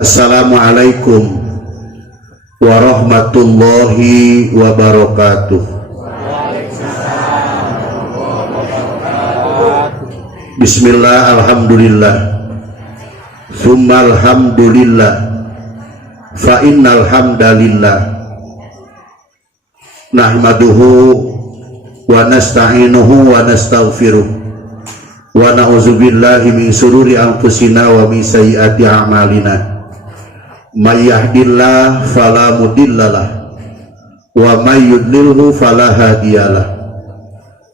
Assalamualaikum warahmatullahi wabarakatuh. Bismillah, alhamdulillah, summa alhamdulillah, fa innal hamdalillah nahmaduhu wa nasta'inuhu wa nastaghfiruh wa na'udzubillahi min sururi anfusina wa min sayyiati a'malina. May yahdillahu fala mudhillalah wa may yudlilhu fala hadiyalah.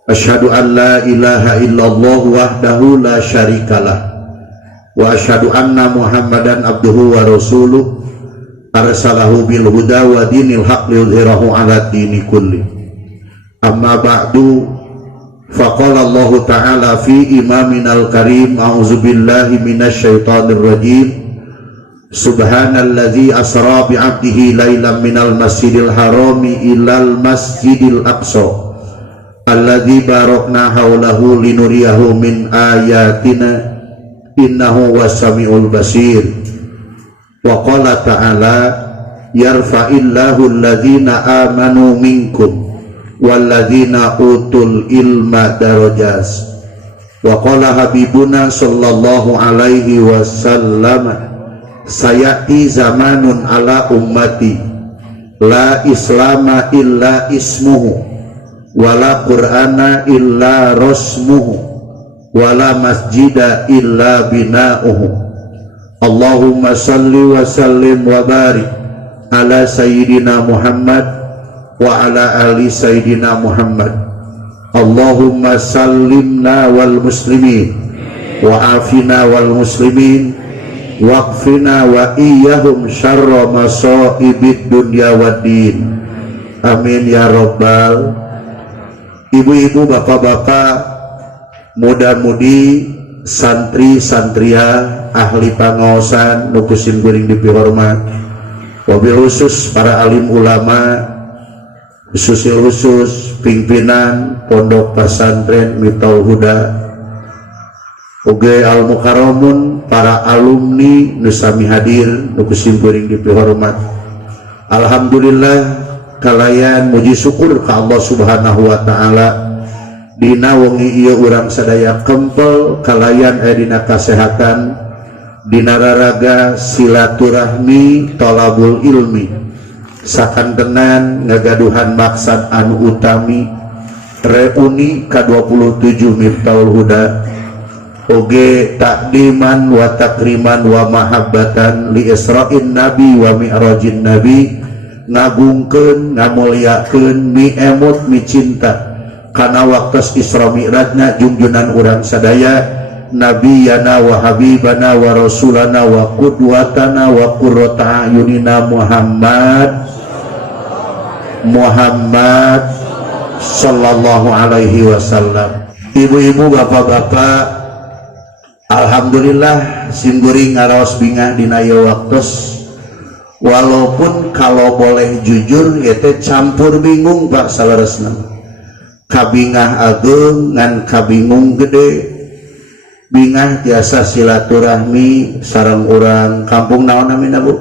Asyhadu an la ilaha illallah wahdahu la syarikalah wa asyhadu anna Muhammadan abduhu wa rasuluh arsalahu bil huda wa dinil haq liyudhhirahu 'ala dini kulli. Amma ba'du, faqala Allah ta'ala fi imaminal karim, a'udzu billahi minasy syaithanir rajim. Subhanalladzi asra bi 'abdihi lailan minal masjidil harami ilal masjidil aqsa alladzi barakna haulahu linuriyahu min ayatina innahu was-sami'ul basir. Wa qala ta'ala yarfa'illahu alladzina amanu minkum walladzina utul ilma darajat. Wa qala habibuna sallallahu alaihi wasallam sayati zamanun ala ummati la islama illa ismuhu wala qur'ana illa rasmuhu wala masjida illa bina'uhu. Allahumma salli wa sallim wa barik ala sayyidina Muhammad wa ala ali sayyidina Muhammad. Allahumma sallimna wal muslimin wa afina wal muslimin waqfina wa iyyahum syarra masaibid dunya waddin. Amin ya rabbal. Ibu-ibu, bapak-bapak, muda-mudi, santri-santria, ahli pangaosan, nukusin guring dipihormat, wabil khusus para alim ulama, khusus pimpinan pondok pesantren Miftaul Huda, oge al mukarramun, para alumni nusami hadir nukusin guring dipihormat. Alhamdulillah, kalayan muji syukur ka Allah subhanahu wa ta'ala dina wengi ieu urang sadaya kempel kalayan dina kasehatan, dina raraga silaturahmi tolabul ilmi sakantenan ngagaduhan maksad anu utami reuni ka-27 Miftaul Huda oge takdiman wa takriman wa mahabbatan li Isra'in Nabi wa Mi'rajin Nabi, ngagungkeun ngamulyakeun mi emut mi cinta kana waktos Isra Mi'rajna junjunan urang sadaya nabiyana wa habibana wa rasulana wa qudwatana wa qurrata ayunina Muhammad sallallahu alaihi wasallam. Ibu-ibu, bapak-bapak, alhamdulillah simguring ngaraos bingah dina ieu waktos. Walaupun kalau boleh jujur yaitu campur bingung Pak salaresna, kabingah ageung ngan kabingung gede. Bingah tiasa silaturahmi sareng urang kampung naon namina Bu?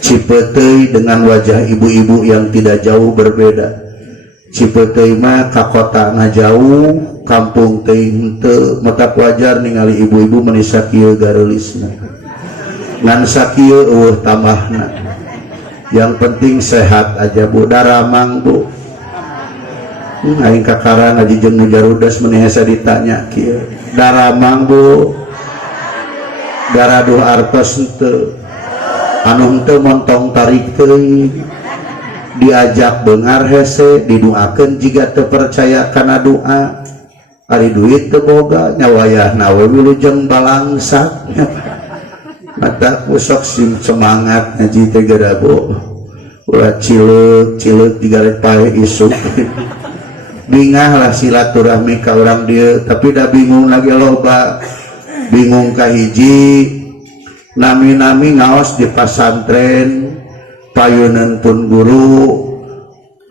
Cipeteuy, dengan wajah ibu-ibu yang tidak jauh berbeda. Cipeteuy mah ka kota ngajauh, kampung teuing henteu, matak wajar ningali ibu-ibu menisa kieu gareulisna. Ngan sakieu tambahna, yang penting sehat aja Bu. Daramang Bu, aing kakarang aji jeung nu jarudas meuni hese ditanya kieu. Daramang Bu, garaduh artos henteu, anu henteu montong tarik teuing, diajak beungar hese, didoakeun jiga teu percaya kana doa. Ari duit teu boga, nyawayahna we wilujeng balangsak. Mata usok sim semangat ngaji teh gadabo ulah cileuk digarek pae isuk. Bingah lah silaturahmi ka urang dieu, tapi da bingung lagi loba. Bingung ka hiji, nami-nami ngaos di pasantren payuneun pun guru,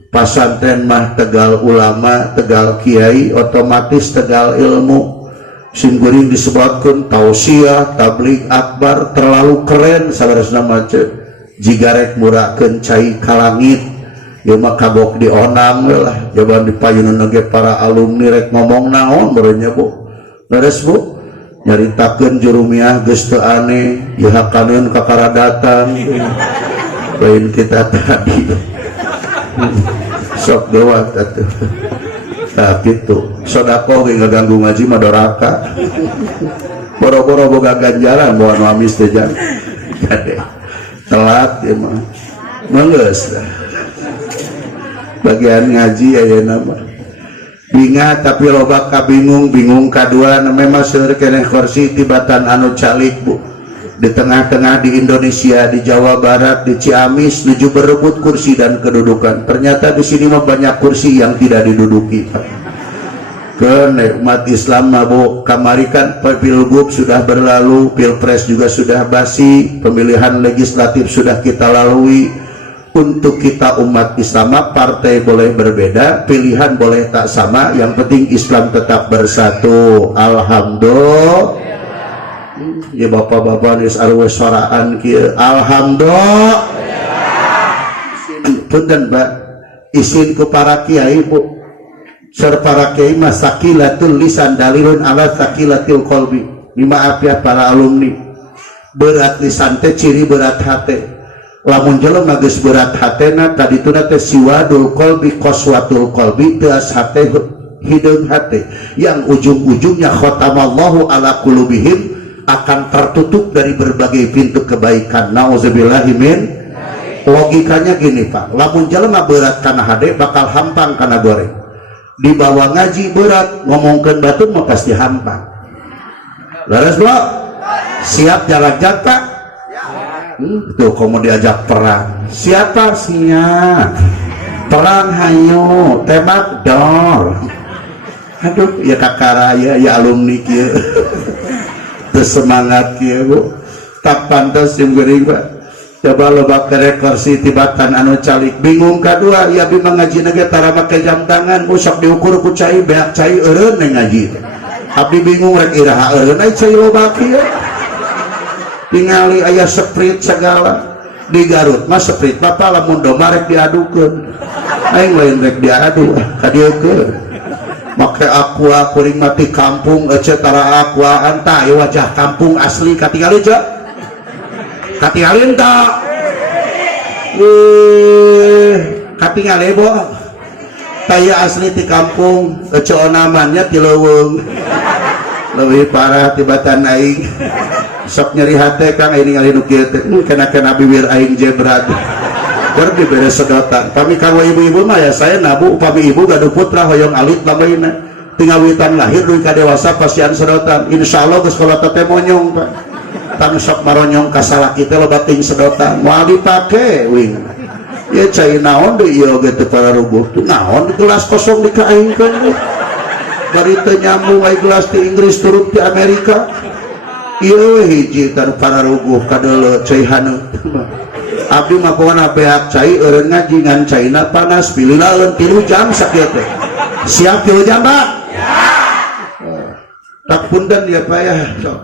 pasantren mah tegal ulama, tegal kiai, otomatis tegal ilmu. simkuring disebutkan tausiah tabligh akbar terlalu keren saudara mace jigarek murakeun cai ka langit ieu mah kabok dionang lah jaban dipayuneun ge para alumni rek ngomong naon merenya Bu beres Bu nyaritakeun jurumiah geus teu aneh yahakaneun kakaradatan lain kita tadi sok gawat atuh nah gitu sodako ge ngaganggu ngaji mah doraka boro-boro boga ganjaran bawa nuamis teh jan telat ya mah manggeus bagian ngaji ayeuna mah bingat tapi loba bingung kadua memang seueur keneh kursi tibatan anu calik Bu di tengah-tengah di Indonesia di Jawa Barat di Ciamis menuju berebut kursi dan kedudukan ternyata di sini mah banyak kursi yang tidak diduduki ke umat Islam Bu kamari kan pilgub sudah berlalu pilpres juga sudah basi pemilihan legislatif sudah kita lalui untuk kita umat Islam partai boleh berbeda pilihan boleh tak sama yang penting Islam tetap bersatu alhamdulillah ya bapak-bapak nis arwah soraan kieu alhamdulillah punten Mbak izin ke para kiai Bu ser para kiai masakilatul lisan dalilun ala sakilatil qalbi dimaaf ya para alumni berat lisan teh ciri berat hate lamun jelema geus berat hatena kadituna teh siwadul qalbi qaswatul qalbi teas hate hideung hate yang ujung-ujungnya khatamallahu ala qulubihim akan tertutup dari berbagai pintu kebaikan nauzubillahi min logikanya gini Pak lamun jelema berat kana hade bakal hampang kana goreng dibawa ngaji berat ngomongkeun batur mah pasti hampang laras bro siap jalan jata tuh komo diajak perang siapa siap perang hayu tembak dor aduh ya kakaraya ya alumni kieu semangat ya Bu tak pantas yang gering Pak coba loba kerek kursi tibatan anu calik bingung kadua ya bi ngaji nage tara make jam tangan usap diukur ku cai beak cai eureun neng ngaji abdi bingung rek iraha eureun ai cai loba kieu tingali aya sprite segala di Garut mah sprite bapak lamun domah rek diadukeun aing lain rek diadu ka dieu keur make aqua kuring mati kampung cetara aqua anta wajah kampung asli katingali ce katingali enta katingali bo kaya asli di kampung conamannya ti leuweung leuwih parah tibatan aing sok nyeri hate Kang aing ningali nu kieu teh kena bibir aing jebrat keur dibere sedotan pami kanggo ibu-ibu mah ya saya nabu upami ibu gaduh putra hoyong alit lamayna tingawitan lahir duwi ka dewasa pasian sedotan insyaallah geus kolot teh monyong Pak tang sok maronyong ka salaki teh loba ting sedotan moal dipake wing ya cai naon deui ieu ge teu pararuguh tuh naon gelas kosong dikaengkeun bari teu nyambung ai gelas ti Inggris turut ti Amerika ieu hiji tan pararuguh kadeuleu cai haneut abdi mah pokona beak cai eureun ngaji ngan caina panas pilih laeun 3 jam sakieu teh siap 3 jam Pak tak punten ya Pak ya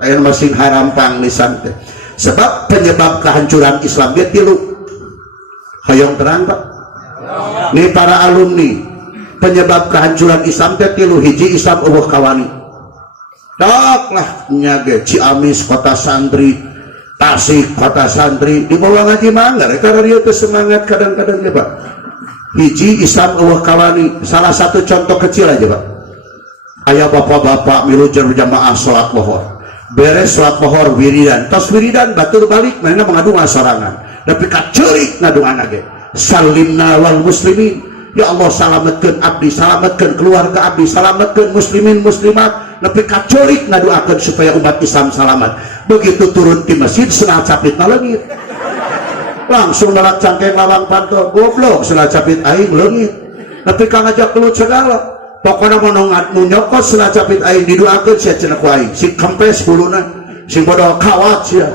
aya masing harampang lisan teh sebab penyebab kehancuran Islam ge 3 hoyong terang Pak nih para alumni penyebab kehancuran Islam teh 3 hiji Islam eueuh kawani tok lah nya ge Ciamis kota santri Tasik kota santri di bawah ngaji mangga karena dia tuh semangat kadang-kadang ya Pak hiji Islam eueuh kawani salah satu contoh kecil aja Pak aya bapak-bapak milu jamaah sholat lohor beres sholat lohor wiridan tos wiridan batur balik mana mengadu sorangan tapi kaceurik ngadungan age salimna wal muslimin ya Allah salametkeun abdi salametkeun keluarga abdi salametkeun muslimin muslimat tapi kaceurik ngaduakeun supaya umat Islam selamat begitu turun di masjid senal capit na leungit langsung nolak cangkeng lawang panto goblok senal capit aing leungit tapi kang ngajak kelut segala pokoknya mau nyokot senal capit aing diduakeun sia cenah ku aing si kempes buluna si bodoh kawat sia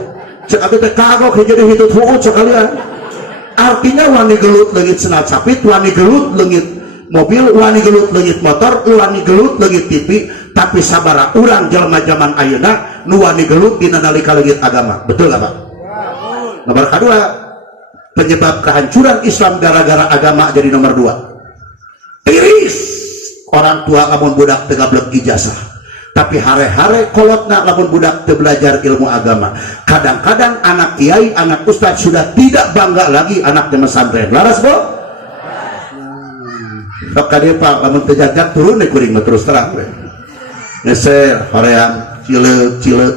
cek atuh teh kagok jadi hitut huut sekalian artinya wani gelut leungit senal capit wani gelut leungit mobil wani gelut leungit motor wani gelut leungit TV tapi sabara urang jelema zaman ayeuna nu wani gelut dina nalika leungit agama. Betul gak Pak? Nomor kedua, penyebab kehancuran Islam gara-gara agama jadi nomor 2. Tiris orang tua lamun budak teu gablek ijazah, tapi hare-hare kolotna lamun budak teu belajar ilmu agama. Kadang-kadang anak kiai, anak ustaz sudah tidak bangga lagi anaknya pesantren. Laras bo? Sok kadieu Pak, lamun teu jajak turun deh kuring terus terang we. Ngeser hoream cileuk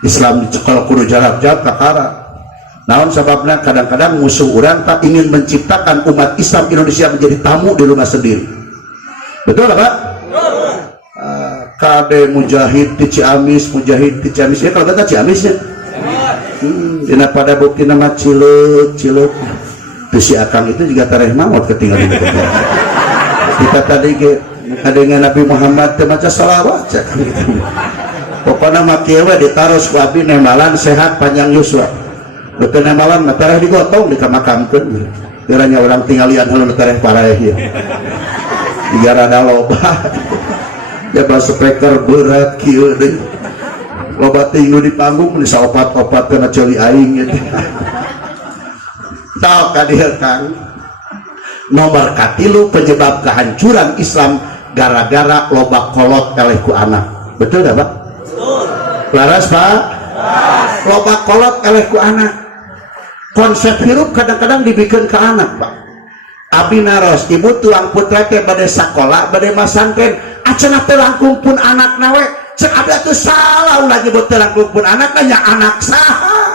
Islam dicekal kudu jarak-jarak kakara. Naon sababna kadang-kadang musuh orang tak ingin menciptakan umat Islam Indonesia menjadi tamu di rumah sendiri. Betul Pak? Kade mujahid di Ciamis ya kalau kata Ciamis ya. Dina pada bukti nama cileuk. Terus si Akang itu juga tareh maut ketinggalan di kota. Kita tadi dengan Nabi Muhammad maca salawat cak gitu. Pokoknya makiawa ditaros ku abdi nemalan sehat panjang yuswa. Betul nemalan tareh digotong dikamakamkeun. Kiranya orang tinggalian heula tareh paraeh ya. Tiga rada loba. Ya bas speaker berat kieu deui. Loba tinggu di panggung mun saopat-opat kana ceuli aing gitu. Sok kadieu Kang. Nomor katilu penyebab kehancuran Islam gara-gara loba kolot eleh ku anak. Betul gak Pak? Betul. Laras Pak? Loba kolot eleh ku anak. Konsep hirup kadang-kadang dibikin ke anak Pak. Abi naros ibu tuang putra teh bade sakola bade masantren acenah teh langkung pun anak nawe cek ada tuh salah ulah nyebut teh langkung pun anak nanya anak saha.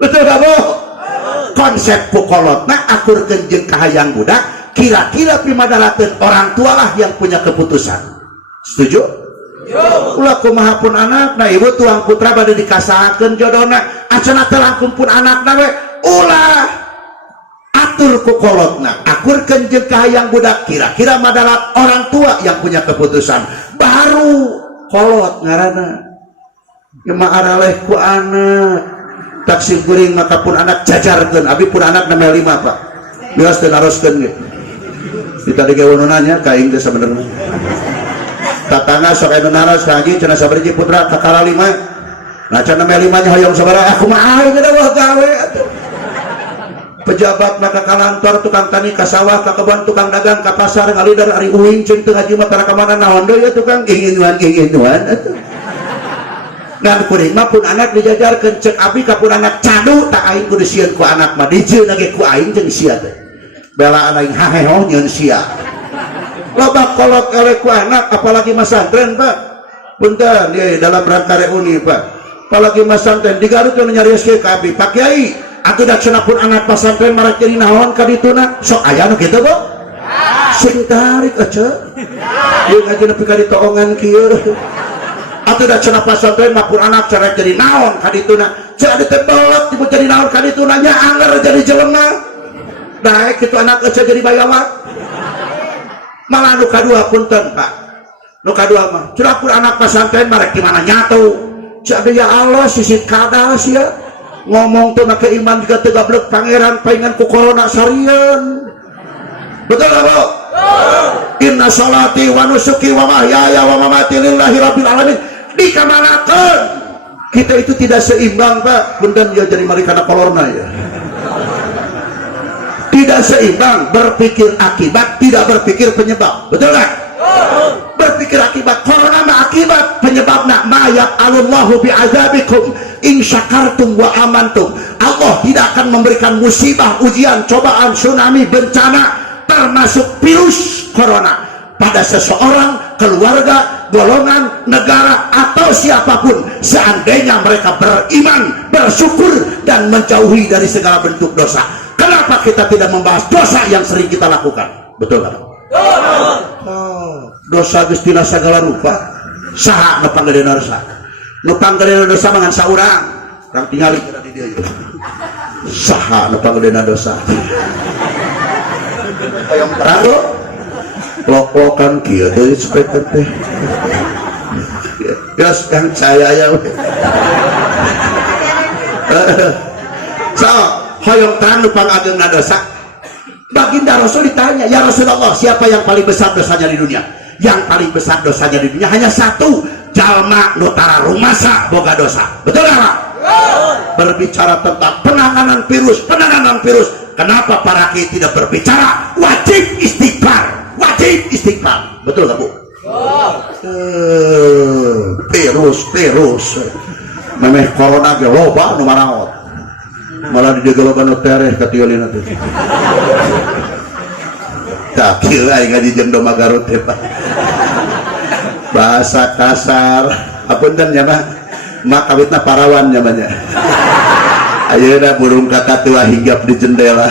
Betul gak Bu? Konsep pukolotna akur kenjeng kahayang budak kira-kira pimadalakeun orang tua lah yang punya keputusan. Setuju? Ulah kumaha pun anak nah ibu tuang putra bade dikasahakeun jodona acenah teh langkung pun anak nawe ulah atur ku kolotna akur kenjeng kahayang budak kira-kira madalat orang tua yang punya keputusan baru kolot ngaranna gemaaraleh ku anak taksir kuring maka pun anak jajarkeun abi pun anak nama 5 Pak bios teu naroskeun ge kita digawe nanya ka aing teh sabenerna tatangga sok anu naros ka haji cenah sabariji putra kakara 5 nah cenah nama 5 nya hoyong sabaraha aku mah aing eueuh gawe atuh pejabat maka kalantor tukang tani ka sawah ka kebon tukang dagang ka pasar ngalidar ari uing ceung teu ngaji mah tara ka mana naon deui ya tukang inginuan atuh ngan kuring mah pun anak dijajarkeun cek abi ka pun anak cadu tak aing kudu sieun ku anak mah dijieun lagi ku aing jeung sia teh bela aing haheho nyeun sia loba kolot eleh ku anak apalagi masantren Pak punten ye dalam rangka reuni Pak apalagi masantren di Garut anu nyarioskeun ka abi Pak Kiai atuh da cenah pun anak pasantren marak jadi naon ka dituna sok aya nu kitu Bu sing tarik aja ieu ngaji nepi ka ditoongan kieu atuh da cenah pasantren mah pun anak cara jadi naon ka dituna cek ade teh belek tiba jadi naon ka dituna nya anger jadi jelema daek kitu anak aja jadi bayawak malah nu kadua punten Pak nu kadua mah cenah pun anak pasantren marek di mana nyatu cek ade ya Allah sisit kadal sia ngomong tuh nak iman juga teu gablek pangeran paingan ku corona sarian betul gak Bu? Inna salati wa nusuki wa mahyaya wa mamati lillahi rabbil alamin dikamanakeun kita itu tidak seimbang Pak punten ya jadi mari kana kolorna ya tidak seimbang berpikir akibat tidak berpikir penyebab betul gak? Berpikir akibat corona mah akibat penyebabna ma yaqalullahu bi'adzabikum in syakartum wa amantum Allah tidak akan memberikan musibah ujian cobaan tsunami bencana termasuk virus corona pada seseorang keluarga golongan negara atau siapapun seandainya mereka beriman bersyukur dan menjauhi dari segala bentuk dosa. Kenapa kita tidak membahas dosa yang sering kita lakukan? Betul kan? Dosa geus tina sagala rupa saha nu panggedena dosa nu panggedena dosa mangan saurang urang tingali kira di dieu saha nu panggedena dosa hayang terang lok-lokan kieu deui speaker teh geus kang saya aya so hayang terang nu panggedena dosa Baginda Rasul ditanya, ya Rasulullah siapa yang paling besar dosanya di dunia? yang paling besar dosanya di dunia hanya satu, jalma nutara rumasa boga dosa. Betul nggak Pak? Berbicara tentang penanganan virus. Kenapa para kiai tidak berbicara wajib istighfar? Betul nggak Bu? Virus memeh corona ge loba nu maraot malah di digalogan nu tereh ka tiolina teh tak kira aing di jeung doma Garut teh Pak bahasa kasar apunten nya mak kawitna parawan namanya ayeuna burung kakak tua hinggap di jendela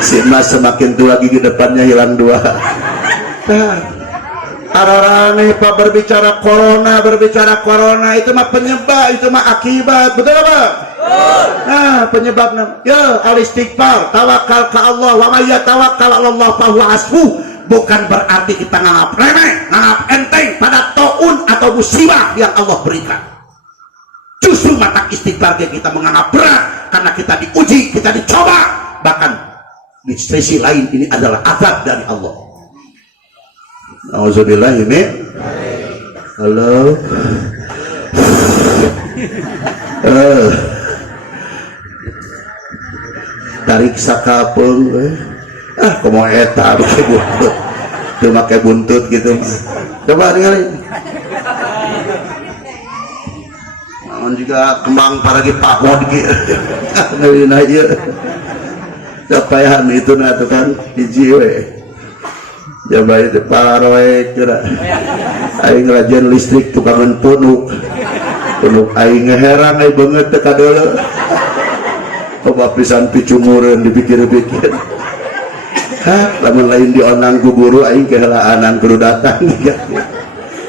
si mas semakin tua gigi depannya hilang dua. Ararane Pak berbicara corona itu mah penyebab, itu mah akibat. Betul apa? Nah, penyebabnya ya al-istighfar, tawakal ke Allah, wa may yatawakkal 'ala Allah fa huwa hasbuh. Bukan berarti kita nganggap remeh, nganggap enteng pada taun atau musibah yang Allah berikan. Justru mata istighfar kita menganggap berat karena kita diuji, kita dicoba. Bahkan di sisi lain ini adalah azab dari Allah. Auzubillah ini. Halo. Tarik sakapeung komo eta pakai buntut. Teu make buntut gitu. Coba ningali. Naon juga kembang paragi pakod gitu. Ngeulina ieu. Capayahan itu na tuh kan hiji we. Coba itu paroek kira aing rajin listrik tukangan punuk aing ngeherang aing banget teka dulu coba pisan picumureun dipikir-pikir lamun lain dionang ku guru aing kehelaanan kudu datang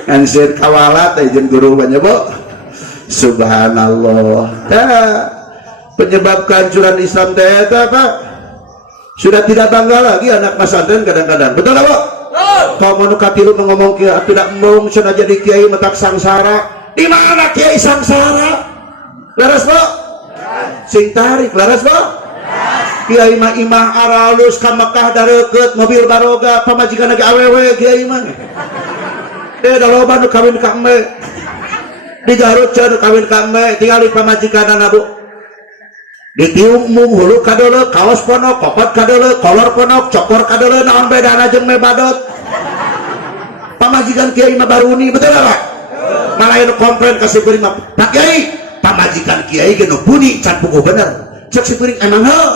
ngan kawalat aing jeung guru banyak bo subhanallah penyebab kehancuran Islam teh eta Pak sudah tidak bangga lagi anak pesantren kadang-kadang. Betul nggak Pak? Kau manukatilu mengomong kia tidak mung sudah jadi kiai metak sangsara. Di mana kiai sangsara? Laras Pak? Sing tarik laras Pak? Kiai mah imah aralus ka Mekah dareukeut mobil baroga pamajikan lagi awewe kiai mah. Da loba nu kawin ka embe. Di Garut cenah kawin ka embe tingali pamajikanana Bu. Ditium mung hulu kadele kaos ponok kokot kadele kolor ponok cokor kadele naon bedana jeung me badot pamajikan kiai mah baruni. Betul gak Pak? Malah nu komplain ka si kuring mah Pak Kiai pamajikan kiai ge nu buni can puguh bener cek si kuring emang heuh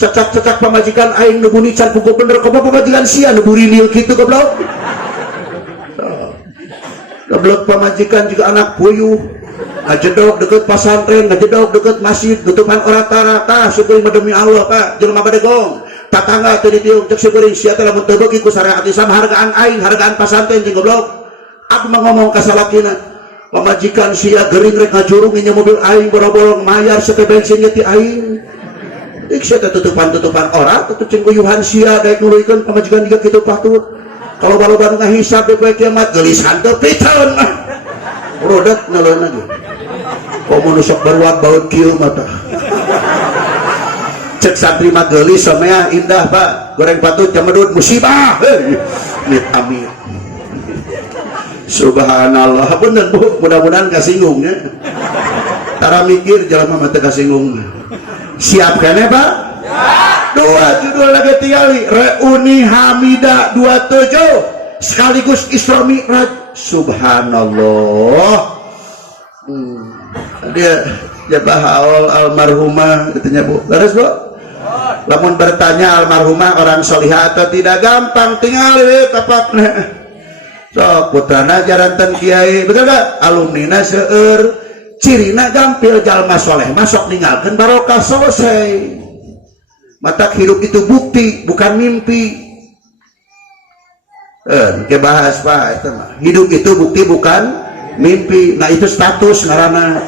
cecak pamajikan aing nu buni can puguh bener komo pamajikan sia nu burinil kitu goblok goblok pamajikan juga anak puyuh ngajedog deket pesantren, ngajedog deket masjid, tutupan oratara, tah syukuring demi Allah Pak, jelema badegong, tatangga teu ditiung cek syukuring sia teh lamun teu beuki ku syariat Islam hargaan aing, hargaan pesantren jeung goblok. Aku mah ngomong ka salakina, pamajikan sia gering rek ngajurung nya mobil aing boro-boro mayar sete bensin ti aing. Dik sia teh tutupan ora, tutup cing guyuhan sia daek nuluykeun pamajikan juga kitu patut. Kalau balo-balo ngahisab di poe kiamat geulisan teu piteun mah. Rodat naleun lagi. Komo nu sok baruak baut kieu mata cek santri mah geulis samea indah Pak goreng patut jamedut musibah amit amit subhanallah bener Bu mudah-mudahan kasinggung nya tara mikir jelema mah teu kasinggung siap kene Pak dua judul lagi tingali Reuni Hamidah 27 sekaligus Isra Mi'raj subhanallah dia jabah awal almarhumah katanya Bu beres Bu lamun bertanya almarhumah orang solihah atau tidak gampang tinggal tapakna sok putrana jaranten kiai betul gak alumnina seueur cirina gampil jalma soleh masuk ninggalkeun barokah selesai mata hidup itu bukti bukan mimpi bahas Pak itu mah hidup itu bukti bukan mimpi. Nah itu status ngarana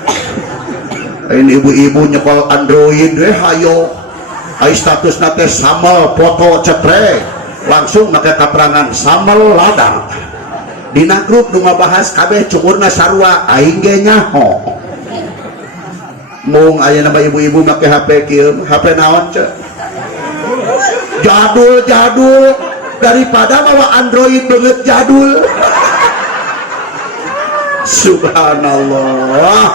ini ibu-ibu nyekol Android hayo ai status nate samel foto cetrek langsung make kaperangan samel ladang dina grup nu ngabahas kabeh cungurna sarua aing ge nyaho mung aya nama ibu-ibu make HP kieu HP naon cek jadul daripada bawa Android banget jadul. Subhanallah.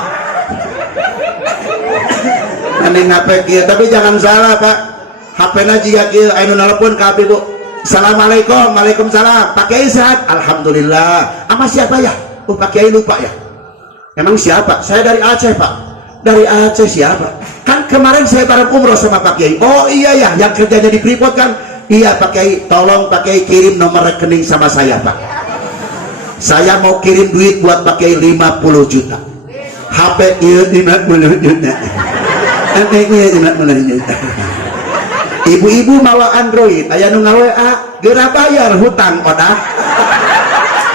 Aneh ngapain kia, tapi jangan salah Pak. HP-na jika kia, anu nelpon ke abi Bu. Assalamualaikum, waalaikumsalam. Pak Kiai sehat? Alhamdulillah. Sama siapa ya? Oh Pak Kiai lupa ya. Emang siapa? Saya dari Aceh Pak. Dari Aceh siapa? Kan kemarin saya bareng umroh sama Pak Kiai. Oh iya ya, yang kerjanya di Freeport kan? Iya Pak Kiai, tolong Pak Kiai kirim nomor rekening sama saya Pak. Saya mau kirim duit buat Pak Kiai 50 juta. HP iya 50 juta. Ibu-ibu mawa Android aya nu ngaWA geura bayar hutang odah.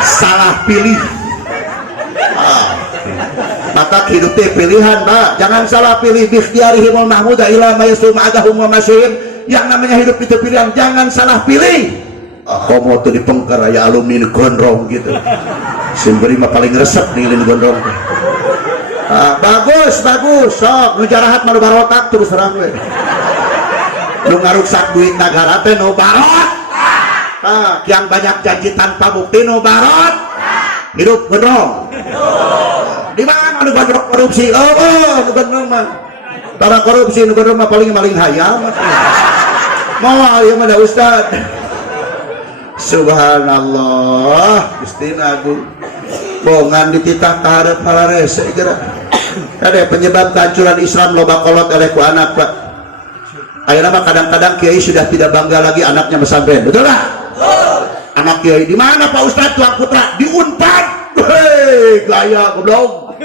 Salah pilih. Maka hidup teh pilihan Pak, jangan salah pilih. Bikhtiarihimul mahmuda ila mayasum adahum wa masyhim. Yang namanya hidup itu pilihan, jangan salah pilih. Komo tuh dipengker aya alumni gondrong gitu. Simberi mah paling resep nih lin gondrong. Bagus sok nu jarahat mah barotak terus terang we. Nu ngaruksak duit negara teh nu barot. Yang banyak janji tanpa bukti nu barot. Hidup gondrong. Di mana nu gondrong korupsi? Nu gondrong mah. Tara korupsi nu gondrong mah paling hayam. Mau ieu mah da Ustad. Subhanallah, Gusti Agung. Bongan dititah ka hareup halarese geura. Ada penyebab kehancuran Islam loba kolot oleh ku anak Pak. Ayeuna mah kadang-kadang kiai sudah tidak bangga lagi anaknya pesantren. Betul tak? Anak kiai di mana Pak Ustad tuang putra? Di Unpad. Hei, gaya goblok.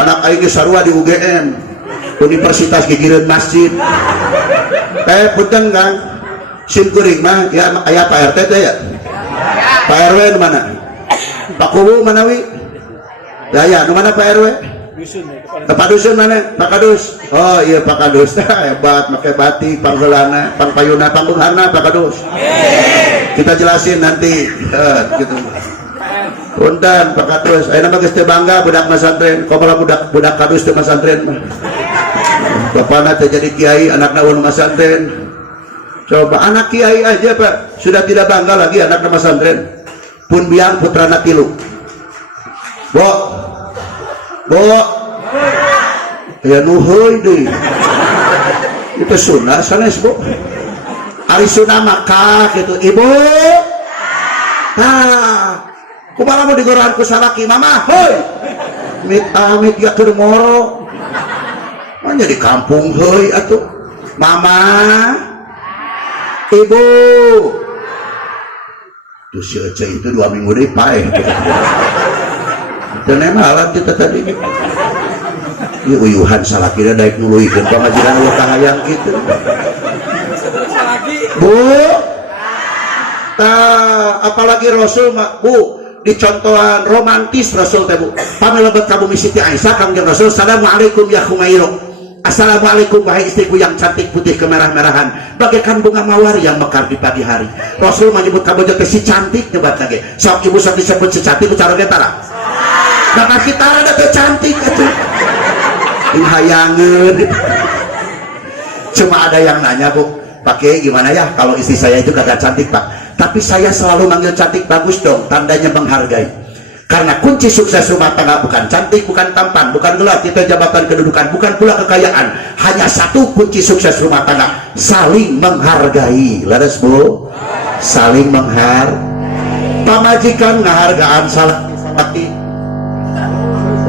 Anak aing ge sarua di UGM. Universitas Gigireun Masjid. Punten Kang. Sim kuring mah ya aya Pak RT teh ya. Pak RW di mana? Pak Kubu mana wi? Ya, nu mana Pak RW? Dusun. Pak Dusun mana? Pak Kadus. Oh iya Pak Kadus. Hebat make batik panggeulana, pangpayuna, pangbuharna Pak Kadus. Kita jelasin nanti gitu. Punten Pak Kadus. Ayeuna mah geus teu bangga budak pesantren, komola budak Kadus teu pesantren mah. Bapakna teh jadi kiai, anakna ulun pesantren. Coba anak kiai aja Pak sudah tidak bangga lagi anak pesantren. Pun biang putrana 3. Bo ya nuheuy deui. Itu sunah sanes Bu. Ari sunah maka gitu Ibu. Kumaha mau digorohan ku salaki mama heuy. Amit ya keur moro. Mah jadi kampung heuy atuh. Mama Ibu tuh si Ece itu 2 minggu deh paeh dan emang alat kita tadi ini uyuhan salah kira daik nuluikan pengajaran lo kahayang gitu Bu apalagi Rasul Bu di contohan romantis Rasul teh Bu pamilebet kamu Siti Aisyah kangjeng Rasul assalamualaikum ya Khumairo. Assalamualaikum wahai istriku yang cantik putih kemerah-merahan bagaikan bunga mawar yang mekar di pagi hari. Rasul menyebut kamu jadi si cantik nyebat lagi. Sok ibu sok disebut si cantik ucara getara. Nah kita ada tuh cantik itu. Hayangan. Cuma ada yang nanya Bu, Pak Kiai gimana ya kalau istri saya itu kagak cantik Pak? Tapi saya selalu manggil cantik bagus dong, tandanya menghargai. Karena kunci sukses rumah tangga bukan cantik, bukan tampan, bukan gelar, titel jabatan kedudukan, bukan pula kekayaan. Hanya satu kunci sukses rumah tangga, saling menghargai. Laras Bu, saling menghargai. Pamajikan ngahargaan salah mati.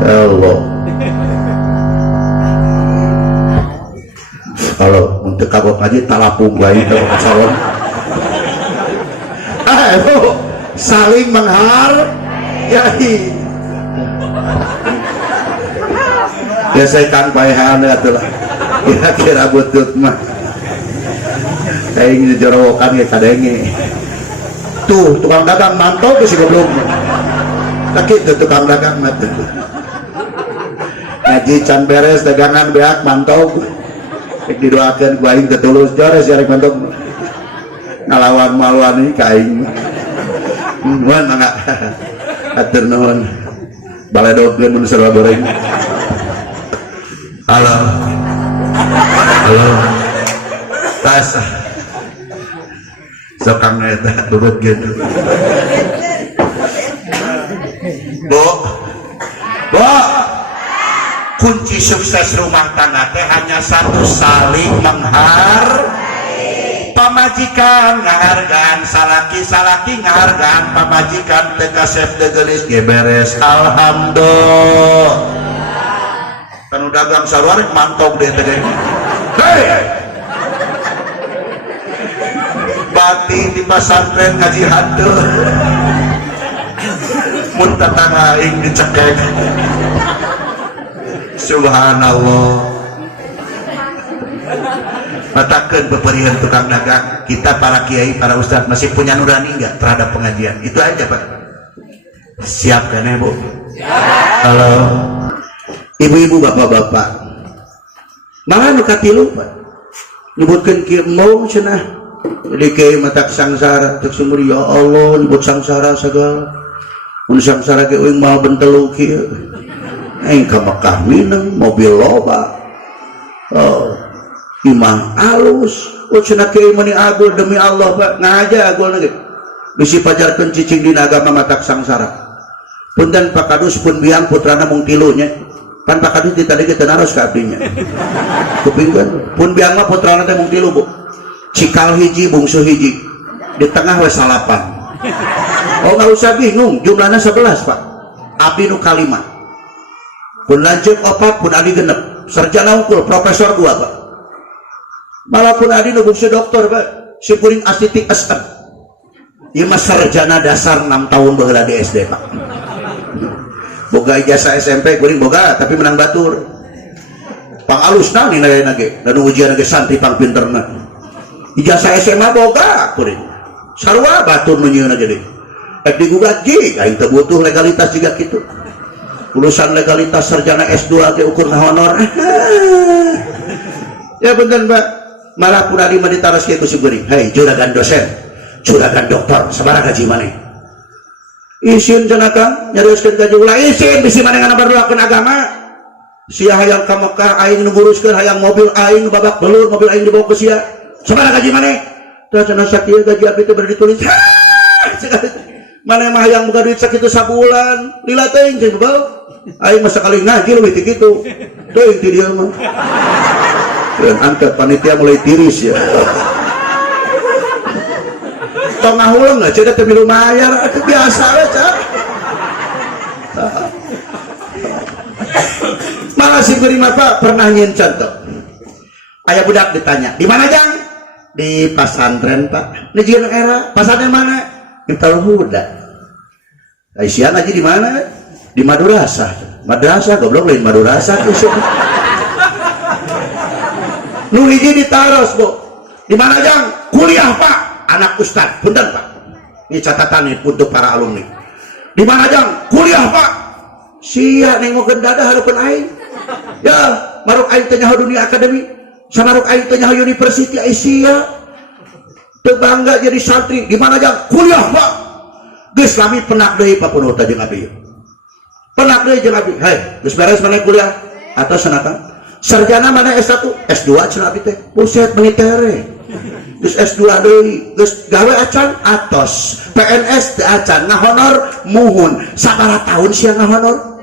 Allah. Kalau untuk kabut ngaji talapung bayi kalau salon. Bu, saling menghargai. Ya saya kan paehan atuh kira-kira butut mah aing jorowokan ge kadenge tuh tukang dagang mantau geus goblok tak kitu tukang dagang mah tuh ngaji can beres dagangan beak mantau rek didoakeun ku aing teh tulus jores ya rek mantau ngalawan maluan ieu ka aing nuhun mangga atur nuhun baledogkeun mun sarua goreng. Halo tas sokang eta turut gitu. Bu, kunci sukses rumah tangga teh hanya satu, saling pamajikan ngahargaan salaki ngahargaan pamajikan teh kasep degelis ge beres alhamdulillah. Kanu dagang saluar mantog deh teh. Hei, batin di pesantren ngaji hantu mun tetangga aing dicekek. Subhanallah. Matakeun beperihan tukang dagang, kita para kiai, para ustadz masih punya nurani enggak terhadap pengajian? Itu aja Pak. Siap kan ya Bu? Halo ibu-ibu, bapak-bapak, malah nu katilu Pak nyebutkeun kieu mau cenah jadi kiai matak sangsara teu sumur ya Allah nyebut sangsara sagala mun sangsara ge euing mal bentelu kieu aing ka Mekah mineng mobil loba imah alus cenah kiai meni agul demi Allah Pak ngaja agul ge bisi pajarkeun cicing dina agama matak sangsara punten Pak Kadus pun biang putrana mung tilunya pan Pak Kadus ditadi kita naros ke abdinya kupingkan pun biang mah putrana teh mung tilu Bu, cikal hiji bungsu hiji di tengah we salapan. Oh nggak usah bingung jumlahnya 11 Pak, abdi nu kalima pun lanjut 4 pun adi genep sarjana unggul profesor 2 Pak, malah pun adi nu bungsu doktor Pak si kuring asitik SM ieu mah sarjana dasar 6 tahun baheula di SD Pak. Boga ijazah SMP kuring boga tapi menang batur pang alusna nih nilai nage dan ujian nage santri pang pinterna ijazah SMA boga kuring sarua batur nu nyieun nage deui digugat ji aing teu butuh legalitas juga gitu lulusan legalitas sarjana S2 ge ukurna honor ya bener Mbak malah pun adi mah ditaros kieu ku si geuring hei juragan dosen juragan doktor sabaraha gaji maneh isin cenah Kang nyarioskeun gaji ulah isin bisi maneh ngana berdoakeun agama sia hayang ka Mekah aing nu nguruskeun hayang mobil aing babak belur mobil aing dibawa ke sia sabaraha gaji maneh tah cenah sakieu gaji abdi teh bari ditulis maneh mah hayang boga duit sakitu sabulan lila teuing cenah bal aing mah sakali ngaji leuwih ti kitu teuing ti dieu mah dan angkat panitia mulai tiris ya tong ngahulang nggak cerita teu milu mayar itu biasa aja malah si geuring Pak pernah nyin contoh aya budak ditanya di mana Jang di pesantren Pak di jeung era pesantren mana di Talhuda Aisyah ngaji di mana di madrasah goblok lain madrasah nu hiji ditaros Bu di mana Jang kuliah Pak anak ustad punten Pak ini catatan nih untuk para alumni di mana Jang kuliah Pak sia nengokeun dadah hareupeun aing ya maruk aing teh nyaho dunia akademi samaruk aing teh nyaho university Asia teu bangga jadi santri di mana Jang kuliah Pak geus lami penak deui Pak Punuh jeung abdi penak deui jeung abdi hei geus beres maneh kuliah atau sanata sarjana mana S1 S2 cenah abdi teh buset militer geus S2 deui geus gawe acan atos PNS teh acan ngahonor muhun sabaraha tahun sia ngahonor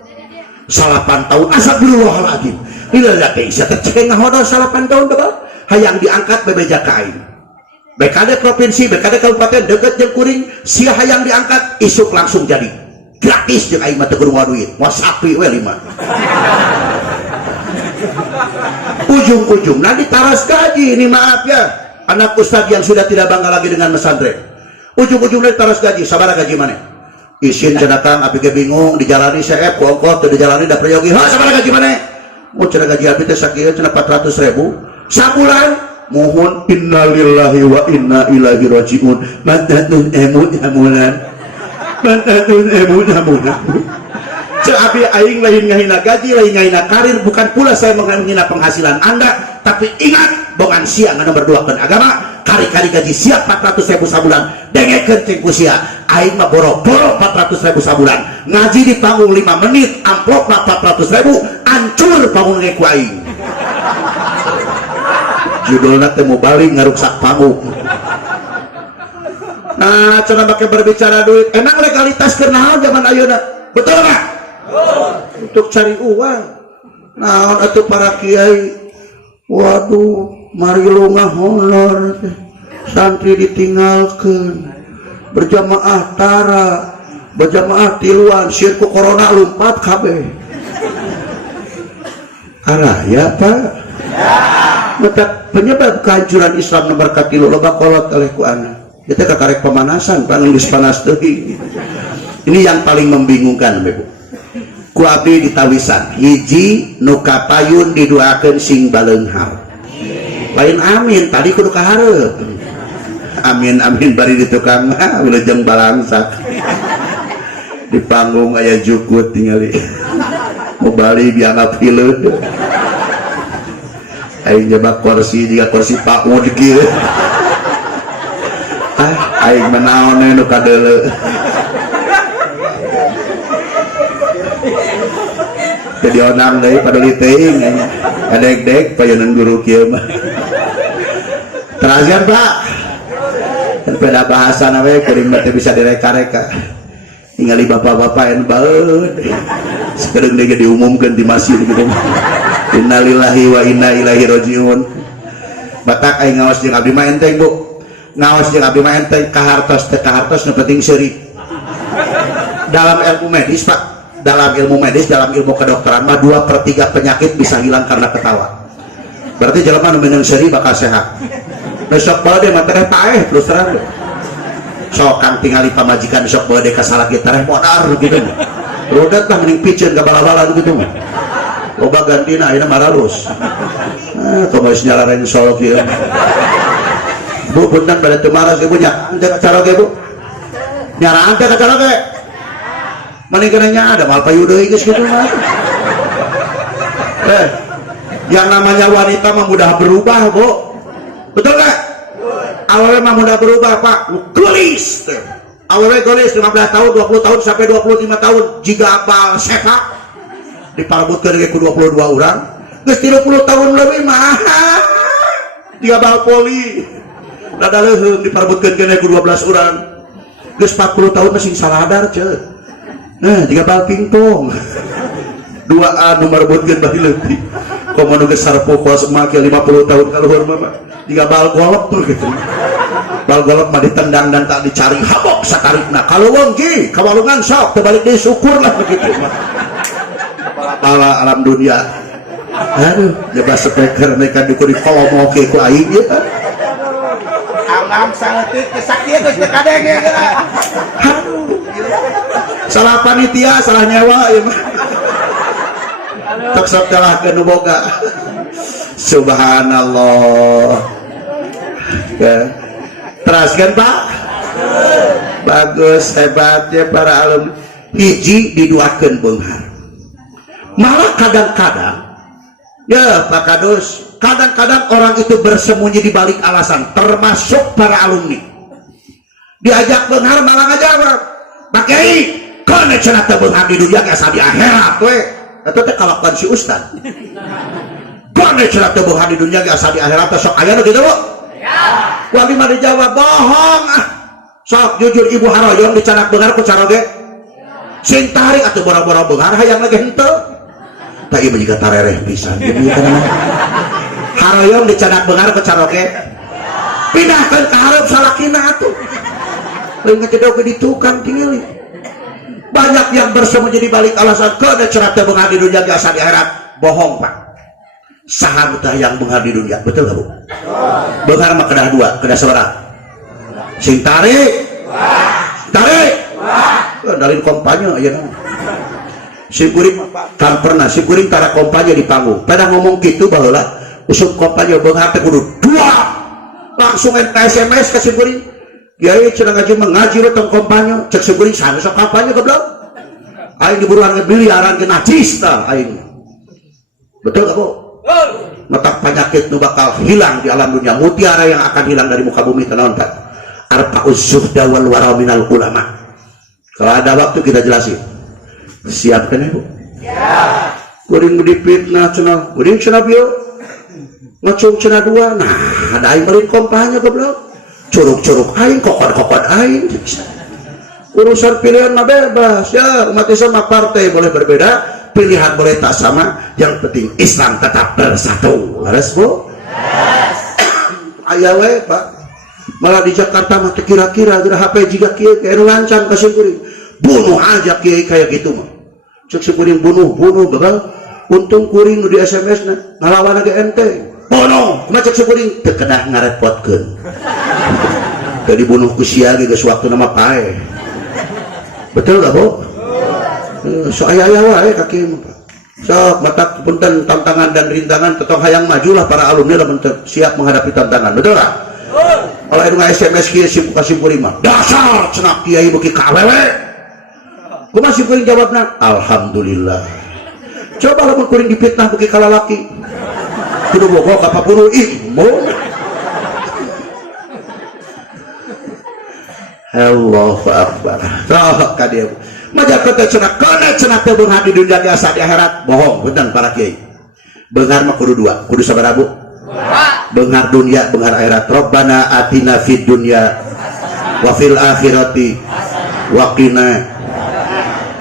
8 tahun astagfirullahaladzim lila teh sia teh ngahonor 8 tahun teh hayang diangkat bebeja ka aing BKD provinsi BKD kabupaten deket jeung kuring sia hayang diangkat isuk langsung jadi gratis jeung aing mah teu kudu duit moal sapi we 5 ujung-ujungna ditaras gaji ini maaf ya anak ustadz yang sudah tidak bangga lagi dengan pesantren ujung-ujungnya ditaras gaji sabaraha gaji maneh isin cenah Kang abdi ge bingung dijalani CF ku ongkos teu dijalani da prayogi ha sabaraha gaji maneh mun cenah gaji abdi teh sakieu cenah 400.000 sabulan mohon innalillahi wa inna ilaihi rajiun mantatun emunamunan cek abi aing lain ngahina gaji lain ngahina karir bukan pula saya menghina penghasilan Anda tapi ingat bongan sia ngana berdoakeun agama kari-kari gaji sia 400.000 sabulan dengekeun cing ku sia aing mah boro-boro 400.000 sabulan ngaji di panggung 5 menit amplopna 400.000 hancur panggung ku aing judulna teh mau balik ngaruksak panggung Nah, cara pakai berbicara duit. Emang legalitas kenal zaman ayeuna? Betul nggak? Untuk cari uang. Nah, atuh para kiai, waduh, mari lu ngahonor, santri ditinggalkan, berjamaah tara, berjamaah tiluan, sirku corona lompat kabeh. Arah ya Pak? Ya. Penyebab kehancuran Islam nomor katilu loba kolot oleh ku anak. Kita kekarek pemanasan, panggis panas deui. Ini yang paling membingungkan, Ibu. Ku abdi ditawisan, hiji nu kapayun didoakeun sing baleunghar. Lain amin, tadi kudu kahareup. Amin amin bari di tukang mah wilujeng balangsak. Di panggung aya jukut tingali. Mau bali dianggap hileud. Aing jebak kursi juga kursi Pak Ud kieu. Aing menaon nu kadeuleu. Jadi onang deui paduli teuing nya. Kadek-dek payeun guru kieu mah. Terakhir Pak. Pada bahasa we kuring teh bisa direka-reka. Ningali bapak-bapak yang baeud. Sekarang dia diumumkan di masjid gitu. Innalillahi wa inna ilaihi rajiun. Batak aing ngaos jeung abdi mah enteng, Bu. Ngaos jeung abdi mah enteng kahartos teh kahartos nu penting seuri. Dalam ilmu medis, Pak, dalam ilmu medis, dalam ilmu kedokteran mah 2/3 penyakit bisa hilang karena ketawa. Berarti jelema nu minum seuri bakal sehat. Besok bae mah teh paeh terus terang. Sok kang tingali pamajikan sok bae ka salaki teh modar gitu. Rodat mah mending piceun ka bala-bala gitu mah. Loba gantina ayeuna maralus. Komo geus nyalarain solok ieu. Bu punten bade teu maras ibu nya. Ante ka caroge Bu. Nyaraan teh ka caroge. Mending kana nya ada mal payu deui geus kitu mah. Yang namanya wanita mah mudah berubah, Bu. Betul nggak? Awalnya mah mudah berubah, Pak. Gelis. Awalnya gelis 15 tahun, 20 tahun sampai 25 tahun. Jika apal sepak diparbutkeun ke 22 orang, geus 30 tahun lebih mah. Jika bal poli. Rada leuheung diparbutkeun ke 12 orang. Geus 40 tahun masih saladar, ceuk. Nah, jika bal pingpong. 2A nomor butkeun bagi leutik. Komodo geus sarpo kuas make 50 tahun kaluhur mah. Jika bal golok tuh gitu. Bal golok mah ditendang dan tak dicari habok satarikna. Kalau wong ki kawalungan sok terbalik deui syukur lah begitu mah. Kepala alam dunia. Aduh, nyoba speaker mereka dikuri kolomoke ku aing ieu. Angam sangeut kesakieu geus teu kadeng ya. Aduh. Salah panitia, salah nyewa ieu mah. Tok sok kalahkeun nu boga. Subhanallah. Ya. Teraskan Pak. Bagus, hebatnya para alumni. Hiji diduakeun beunghar. Malah kadang-kadang ya Pak Kadus, kadang-kadang orang itu bersembunyi di balik alasan, termasuk para alumni. Diajak beunghar malah ngajawab. Pak Kiai, kono cenah teu beunghar di dunia asa di akhirat we. Eta teh kalakuan si ustad. Kono cenah teu beunghar di dunia asa di akhirat sok aya nu kitu, Bu? Ya. Wali mah dijawab bohong ah. Sok jujur Ibu Haroyong dicanak beunghar ku caroge. Sing tarik atuh boro-boro beunghar hayang lagi henteu. Tah ieu juga tarereh pisan ieu kana. Haroyong dicanak beunghar ku caroge. Pindahkeun ka hareup salakina atuh. Lain ngecedok di tukang tinggali. Banyak yang bersembunyi di balik alasan kada cenah teu beunghar di dunia asa di akhirat. Bohong, Pak. Saha teh yang beunghar di dunia, betul enggak, Bu? Beunghar mah kedah dua, kedah sabaraha? Sing tarik. Tarik. Dalin kompanya ayeuna. Si kuring kan pernah si kuring tara kompanya di panggung. Pada ngomong gitu baheula, usum kompanya beunghar teh kudu dua. Langsung SMS ka si kuring. Kiai cenah ngaji we tong kompanya, cek si kuring sanes sok kampanye goblok. Aing diburuan ngebiliaran ke najis tah aing. Betul enggak, Bu? Mata penyakit nu bakal hilang di alam dunia, mutiara yang akan hilang dari muka bumi tenaon tak arfa'uz zuhda wal wara minal ulama. Kalau ada waktu kita jelasin. Siap kan ya, Bu? Siap. Kuring dipitnah cenah, kuring cenah bieu ngacung cenah dua. Nah, ada aing balik kompanya goblok. curug-curug aing kokon-kokon aing. Urusan pilihan mah bebas ya, umat Islam partai boleh berbeda, pilihan boleh tak sama, yang penting Islam tetap bersatu. Harus bu? Yes. Aya we Pak, malah di Jakarta mah kira-kira HP jika kieu kayak lancang kasih kuring bunuh aja kiai kayak gitu mah cek kuring bunuh begal untung kuring nu di SMS na ngalawan lagi ente bunuh kumaha cek kuring teu kedah ngarepotkeun teu dibunuh ku sia ge geus waktu nama pae. Betul gak bu? So aya-aya wae kaki sok mata punten tantangan dan rintangan tetong hayang majulah para alumni lah siap menghadapi tantangan. Betul gak? Kalau itu SMS kieu kasih kuring mah dasar cenah kiai beuki ka awewe. Kumaha si kuring jawabna? Alhamdulillah. Coba lamun kuring dipitnah beuki ka lalaki. Kudu bogo ka papuru ilmu. Allahu Akbar. Sok ka dieu. Maja kata cenah kana cenah teh beunghar di dunia biasa di akhirat bohong bener para kiai. Beunghar mah kudu dua, kudu sabaraha bu? Beunghar dunia, beunghar akhirat. Rabbana atina fid dunya wa fil akhirati wa qina.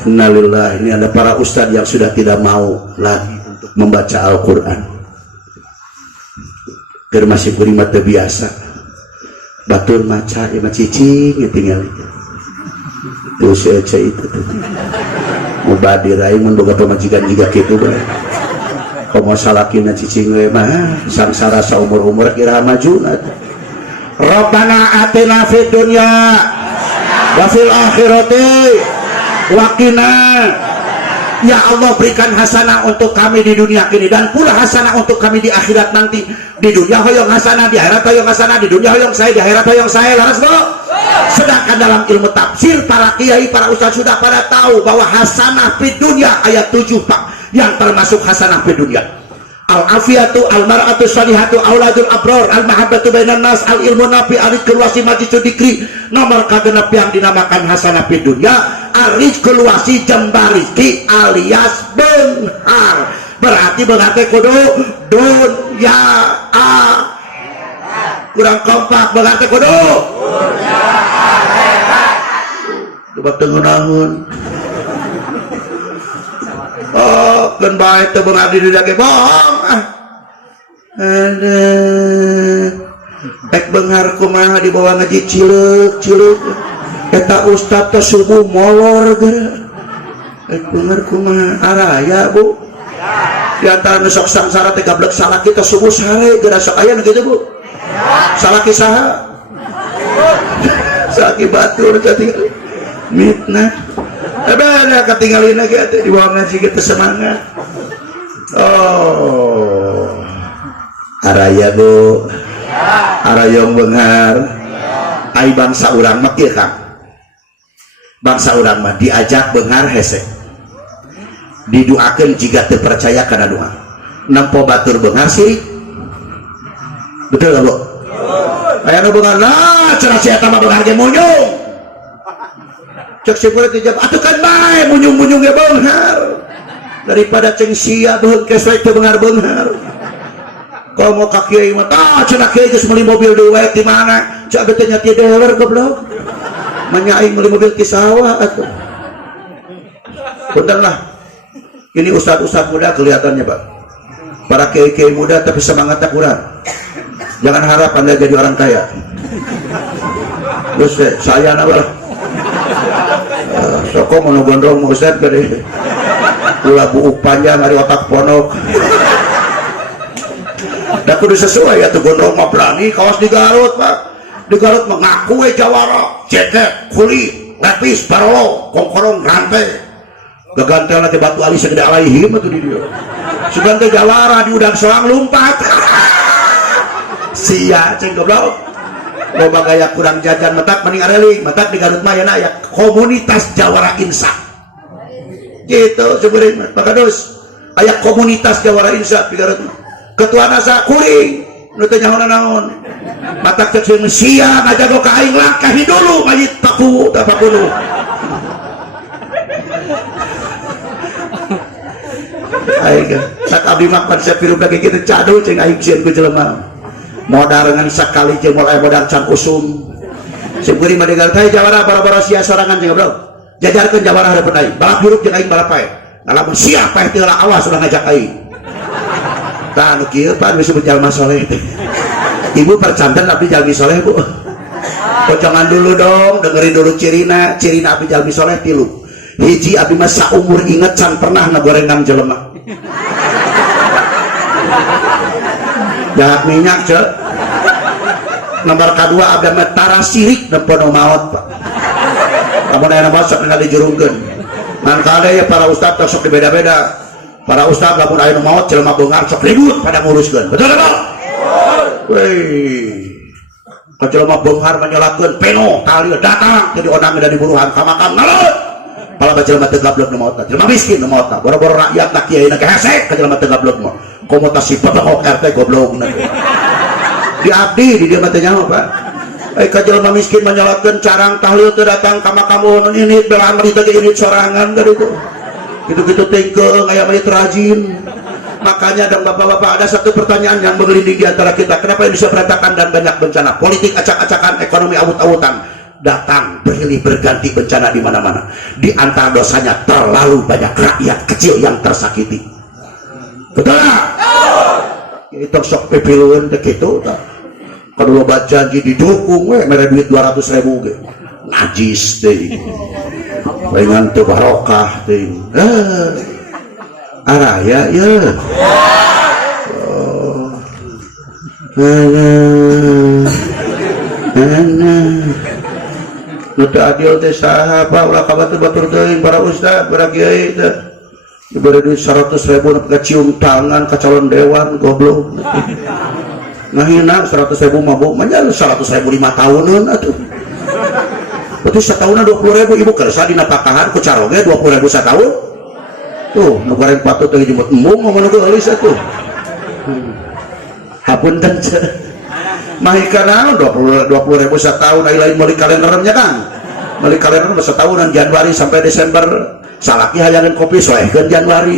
Innalillahi. Ini ada para ustadz yang sudah tidak mau lagi untuk membaca Al-Qur'an. Keur masih kuring mah teu biasa. Batur maca ya mah cicing ya tinggal tuh si Ece itu tuh mubadir aing mun boga pamajikan juga kitu bae komo salakina cicing we mah sangsara saumur-umur kira majuna. Rabbana atina fid dunya wa fil akhirati wa qina. Ya Allah berikan hasanah untuk kami di dunia ini dan pula hasanah untuk kami di akhirat nanti. Di dunia hoyong hasanah, di akhirat hoyong hasanah, di dunia hoyong saya, di akhirat hoyong saya. Laras bu. Sedangkan dalam ilmu tafsir para kiai, para ustaz sudah pada tahu bahwa hasanah fid dunya ayat 7 Pak, yang termasuk hasanah fid dunya. Al-afiyatu, al-mar'atu salihatu, auladul abror, al-mahabbatu bainan nas, al-ilmu nafi, al-rizqul wasi, majlisul dikri. Nomor kagenep yang dinamakan hasanah fid dunya, al-rizqul wasi jambariki alias benghar. Berarti berarti kudu dunya kurang kompak berarti kudu dunya akhirat. Coba tengah naon. Oh, kan baik teu beunghar di dunia ge bohong. Ada ek beunghar kumaha di bawah ngaji cileuk eta ustad teh subuh molor geura. Ek beunghar kumaha araya bu. Di antara nusok sangsara 13 salaki teh subuh sare geura sok aya nu kitu bu. Salaki saha? Salaki batur ketinggalan mitnah. Ada ketinggalan lagi di bawah ngaji kita semangat. Oh, araya bu, arayong beunghar. Ai bangsa urang mah kieu Kang. Bangsa urang mah diajak beunghar hese. Didoakeun jika teu percaya kana doa. Nampo batur beunghar sirik. Betul gak bu? Aya nu beunghar nah cenah si eta mah beunghar ge munyung. Cek si kulit dijawab, atuh kan bae munyung-munyung ge beunghar. Daripada ceng sia beung kesek teu beunghar-beunghar. Kalau mau ka kiai mah tah cenah kiai geus meuli mobil deui di mana? Cak beuteung nya ti dealer goblok. Manya aing meuli mobil ti sawah atuh. Punten lah. Ini ustaz-ustaz muda kelihatannya Pak. Para kiai-kiai muda tapi semangatnya kurang. Jangan harap Anda jadi orang kaya. Terus saya nabar. Soko mau gondrong mau ustaz gede. Pula buuk panjang hari otak ponok. Dan kudu sesuai ya tuh gondrong mah berani kaos di Garut Pak. Di Garut mengaku jawara, jaket, kulit, lepis, parolo, kongkorong, rantai. Gagantel nanti batu alis segede alaihim itu di dia. Sugan teh jawara di udang soang lompat. Sia ceng goblok. Loba gaya kurang jajan metak mending areling, metak di Garut mah ya komunitas Jawara Insya. Gitu sebenarnya. Maka dos aya komunitas Jawara Insya di Garut mah. Ketua nasa kuring, nu teh nyaho naon. Matak cek sia ngajago ka aing langkah dulu majid taku tapakulu. Aing sak abdi mah konsep pirup lagi kitu cadul ceng aing sieun ku jelema. modal dengan sekali jeung mulai modal can usum seburi madegal teh jawara bara-bara sia sorangan jeung goblok jajarkeun jawara hareupeun aing balap hirup jeung aing balap pae ngalamun sia pae teu awas ulah ngajak aing tah anu kieu pan disebut jalma soleh teh ibu percanten abdi jalmi soleh bu pocongan dulu dong dengerin dulu cirina abdi jalmi soleh 3 hiji abdi mah saumur inget can pernah ngagorengan jelema jahat minyak cek nomor kedua abdi mah tara sirik nempono maot pak lamun aya nama sok ningali jurungkeun man kade ya para ustad sok dibeda-beda para ustad lamun aya nu maot jelema beungar sok ribut pada nguruskeun betul betul weh jelema beungar menyolakeun peno tali datang jadi onang dari buruhan ka makam naleut pala jelema teu gablek nu maot jelema miskin nu maot boro-boro rakyat tak kieu na hesek ka jelema teu gablek mah komutasi babakok RT goblok di abdi di dia mah teh nyaho Pak ka jelema miskin menyolakeun carang tahlil teu datang ka makam ini belaan mari teh ini sorangan tadi itu gitu-gitu tengkeung aya mayit rajin makanya dong bapak-bapak ada satu pertanyaan yang menggelinding di antara kita kenapa Indonesia berantakan dan banyak bencana politik acak-acakan ekonomi awut-awutan datang berhilih berganti bencana di mana-mana di antara dosanya terlalu banyak rakyat kecil yang tersakiti betul nggak? Itu sok pepiluan begitu kalau baca janji didukung mere duit 200.000 ge najis deh pengen teu barokah teh araya ya nu teu adil teh saha Pak ulah kabatur batur teuing para ustad para kiai teh diberi duit 100.000 nepika cium tangan ka calon dewan goblok ngahina 100.000 mabuk manya 100.000 5 tahunan atuh berarti setahunan 20.000 ibu kersa dinapakahan ku caroge 20.000 setahun tuh nu goreng patut teh jemput embung ngomong geulis atuh hapunten mahika naon 20.000 setahun lain meuli kalendernya kan meuli kalender setahunan Januari sampai Desember salaki hayangan kopi soehkeun Januari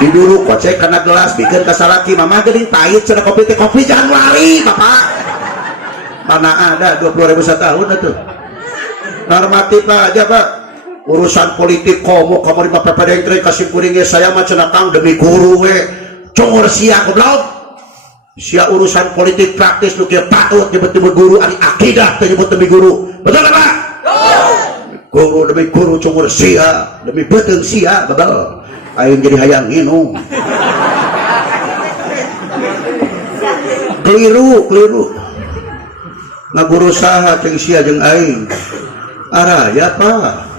diduru kocek kana gelas bikin ka salaki mama geuning pahit cenah kopi teh kopi Januari Bapak mana ada 20.000 setahun atuh normatif aja Pak urusan politik komo kamu di PPD yang kasih kuring saya mah cenah kang demi guru we congor sia goblok sia urusan politik praktis nu kieu patut nyebut guru ari akidah teh nyebut demi guru betul kan Pak guru demi guru congor sia demi beuteung sia betul aing jadi hayang nginum keliru ngaguru saha jeung sia jeung aing araya Pak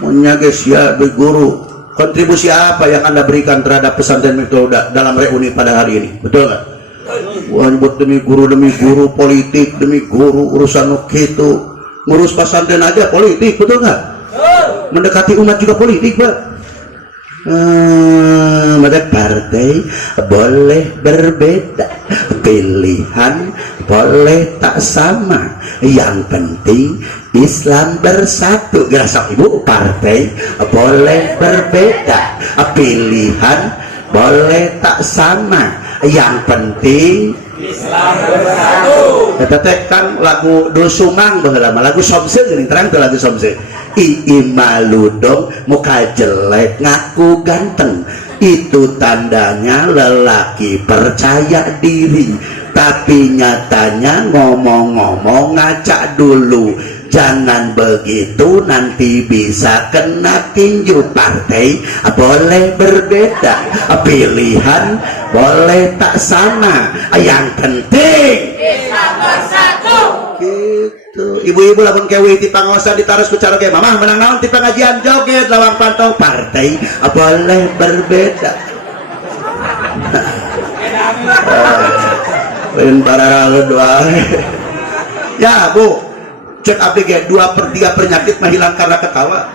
munya geus sia guru kontribusi apa yang Anda berikan terhadap pesantren Miftahul Huda dalam reuni pada hari ini betul nggak? Wah nyebut demi guru politik demi guru urusan gitu ngurus pesantren aja politik betul nggak? Mendekati umat juga politik Pak. Maka partai boleh berbeda pilihan boleh tak sama yang penting Islam bersatu gerasa ibu partai boleh berbeda pilihan boleh tak sama yang penting Islam bersatu teh kan lagu Dusumang baheula lagu Somse geuning terang teh lagu Somse malu dong muka jelek ngaku ganteng itu tandanya lelaki percaya diri tapi nyatanya ngomong-ngomong ngacak dulu jangan begitu nanti bisa kena tinju partai boleh berbeda pilihan boleh tak sama yang penting Islam bersatu gitu ibu-ibu lamun kewi ti pangosan ditaros ku cara ge mamah menang naon ti pengajian joget lawang pantau partai boleh berbeda lain barara doa ya Bu cek abdi ge 2/3 penyakit mah hilang karena ketawa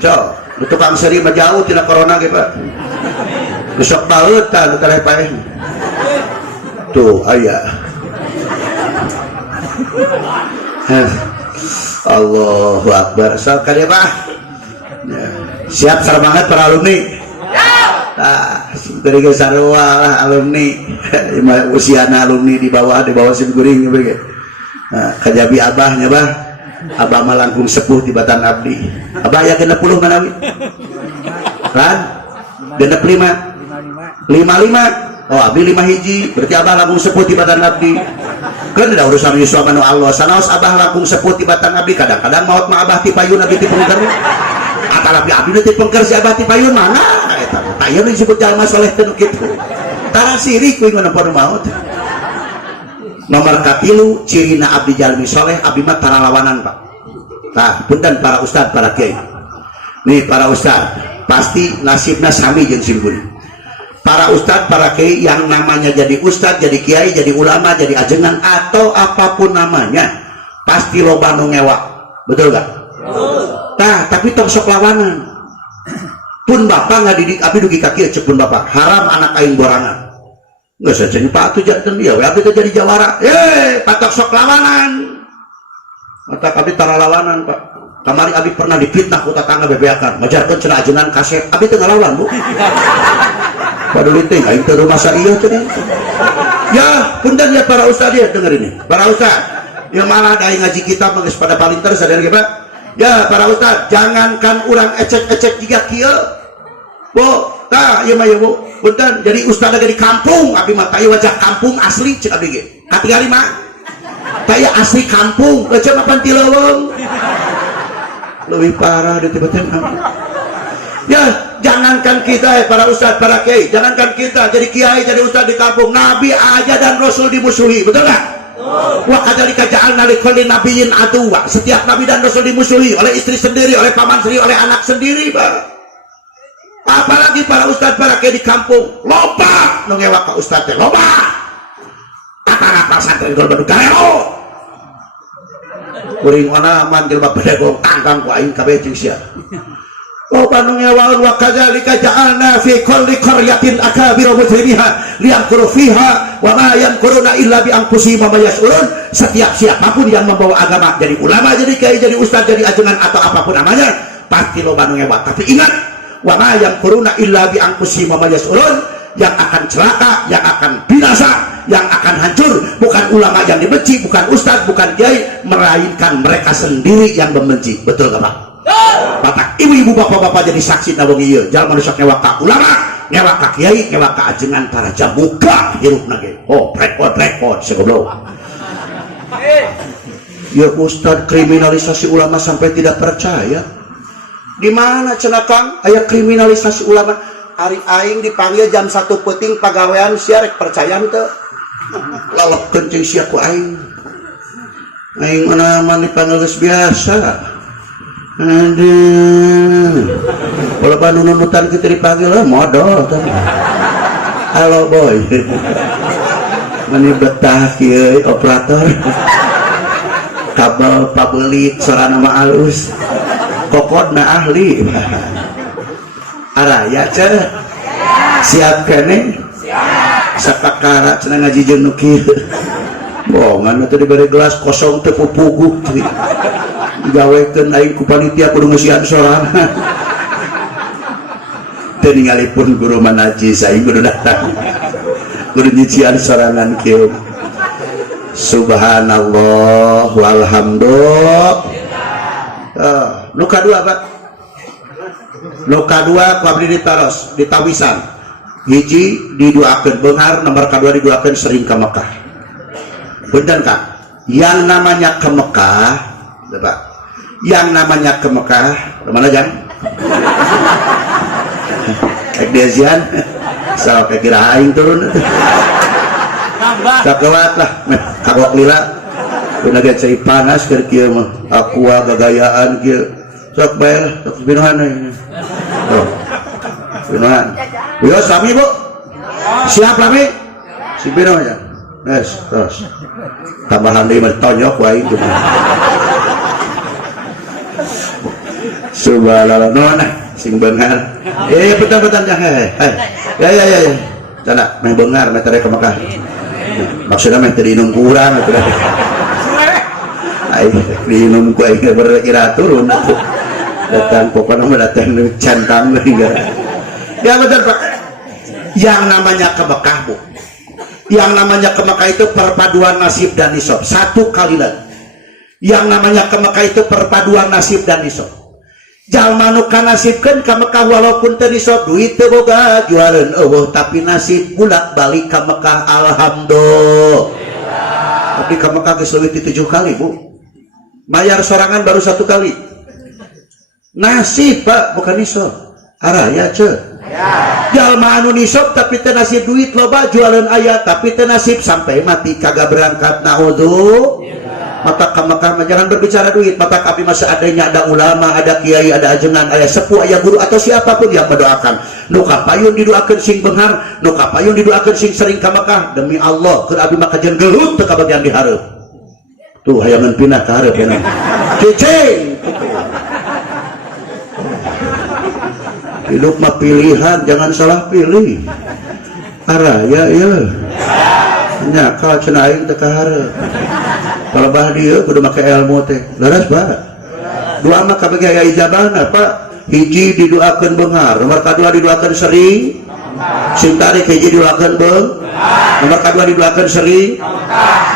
cok nu tukang seri mah jauh tina corona ge Pak besok baeut tah nu teh paeh tuh aya Allahu Akbar sok ka dia Pak ya. Siap sareng banget para alumni Simkuring sarua lah alumni usiana alumni di bawah simkuring begitu. Kajabi abahnya bah abah mah langkung sepuh di Batan Abdi. Abah ya 60 manawi kan 55 oh abdi 5 hiji berarti abah langkung sepuh di Batan Abdi kan ada urusan Yusuf manu Allah sanaos abah langkung sepuh di Batan Abdi kadang-kadang maut mah abah ti payun abdi ti pengker atalapi abdi ti pengker si abah ti payun mana eta tayeu disebut jalma soleh teh kitu tara sirik kuing nu maut. Nomor katilu cirina abdi jalmi soleh abdi mah tara lawanan Pak. Nah punten para ustad para kiai nih para ustad pasti nasibna sami jeung simkuring. Para ustad para kiai yang namanya jadi ustad jadi kiai jadi ulama jadi ajengan atau apapun namanya pasti loba nu ngewak betul gak? Nah tapi tong sok lawanan pun bapak ngadidik abdi dugi kaki cek pun bapak haram anak aing borangan nggak saja Pak tuh jantan dia abdi teh jadi jawara patok sok lawanan mata abdi tara lawanan Pak kamari abdi pernah difitnah ku tetangga bebeakan majarkeun cenah ajengan kaset abdi teu ngalawan Bu padahal teh aing teh rumah sarieuh teh ya punten ya para ustad ya denger ini para ustad yang malah da ngaji kitab geus pada palinter sadar ge Pak ya para ustad jangankan urang ecek-ecek jiga kieu Bu tah ieu mah ya Bu punten jadi ustad lagi di kampung abdi mah taya wajah kampung asli cek abdi ge katingali mah taya asli kampung wajah mapan ti leuweung leuwih parah di teh ya jangankan kita para ustad para kiai jangankan kita jadi kiai jadi ustad di kampung nabi aja dan rasul dimusuhi betul nggak? Wa kadzalika ja'alna likulli nabiyyin aduwwa setiap nabi dan rasul dimusuhi oleh istri sendiri oleh paman sendiri oleh anak sendiri Pak. Apalagi para ustad para kiai di kampung loba nu ngewak ka ustad teh loba apa santri gol badu galeo kuring ona man jelema pedagog tangkang ku aing kabeh jeung sia loba nu ngewaeun wa kadzalika ja'alna fi kulli qaryatin akabira mujrimiha liyamkuru fiha wa ma yamkuruna illa bi anfusihim wa yash'urun. Setiap siapapun yang membawa agama jadi ulama jadi kiai jadi ustad jadi ajengan atau apapun namanya pasti loba nu ngewak tapi ingat wa ma yamkuruna illa bi anfusihim wa yash'urun. Yang akan celaka yang akan binasa yang akan hancur bukan ulama yang dibenci bukan ustad bukan kiai melainkan mereka sendiri yang membenci betul gak Pak? Batak ibu-ibu bapak-bapak jadi saksi nawang ieu jangan manusia ngewak ka ulama ngewak ka kiai ngewak ka ajengan tara jamuka hirupna ge oh blackboard segoblok ya ustad kriminalisasi ulama sampai tidak percaya di mana cenah Kang aya kriminalisasi ulama hari aing dipanggil jam 1 peuting pagawean sia rek percaya teu lalep kencing sia ku aing mana mah dipanggil geus biasa aduh kalau banu nunutan kita dipanggil modal kan halo boy mani betah kieu operator kabel pabelit sorana mah alus kokodna ahli araya cenah siap kene sakakara cenah ngaji jeung nu kieu bohongan atuh dibere gelas kosong teu pupuguh digawekeun aing ku panitia kudu ngeusian sorana teu ningalipun guru manajis aing kudu datang kudu nyician sorangan kieu subhanallah walhamdulillah nu kadua Pak nu kadua ku abdi ditaros ditawisan hiji diduakeun beunghar nomor kadua diduakeun sering ka Mekah bener Kak yang namanya ke Mekah Pak yang namanya ke Mekah kemana jam kayak desian so kayak kira aing turun sakewat lah kagok lila kuna ge cai panas keur kieu mah aqua gagayaan kieu sok bae lah sok pinuhan oh pinuhan yo sami Bu siap lami si pinuh ya yes terus tambahan deui mah tonyok wae gitu subhanallah nona sing beunghar betul-betul jangan ya cana meh beunghar meh tere ka Mekah maksudna meh teu diinum ku urang atuh ai diinum ku aing berkira turun atuh datang pokoknya mah datang centang ya betul Pak Yang namanya ke Mekah, Bu, yang namanya ke Mekah itu perpaduan nasib dan nisab. Satu kali lagi, yang namanya ke Mekah itu perpaduan nasib dan nisab. Jalma nu kanasibkeun ka Mekah walaupun teu nisab duit teu boga juareun eueuh tapi nasib bulak balik ka Mekah alhamdulillah. Tapi ka Mekah geus leuwih ti 7 kali, Bu. Bayar sorangan baru 1 kali. Nasib, Pak, bukan nisab. Araya ce. Jalma anu nisab tapi teu nasib duit loba jualan aya tapi teu nasib sampai mati kagak berangkat naudzu. Mata ka Mekah jangan berbicara duit, mata kami masih adanya ada ulama, ada kiai, ada ajengan, ada sepuh, ada guru atau siapapun yang mendoakan. Nu kapayun didoakeun sing beunghar, nu kapayun didoakeun sing sering ka Mekah. Demi Allah, keur abdi mah kajen gelut teu kabagian di hareup. Tuh hayangan pindah ka hareup cenah. Cicing. Hidup mah pilihan, jangan salah pilih. Araya ya. Nya ka cenah aing teu ka hareup. Kalau bah dia kudu make ilmu teh leres ba doa mah kabeh aya ijabahna Pak. Hiji didoakeun beunghar, nomor kadua didoakeun sering sing tarik, hiji didoakeun beunghar, nomor kadua didoakeun sering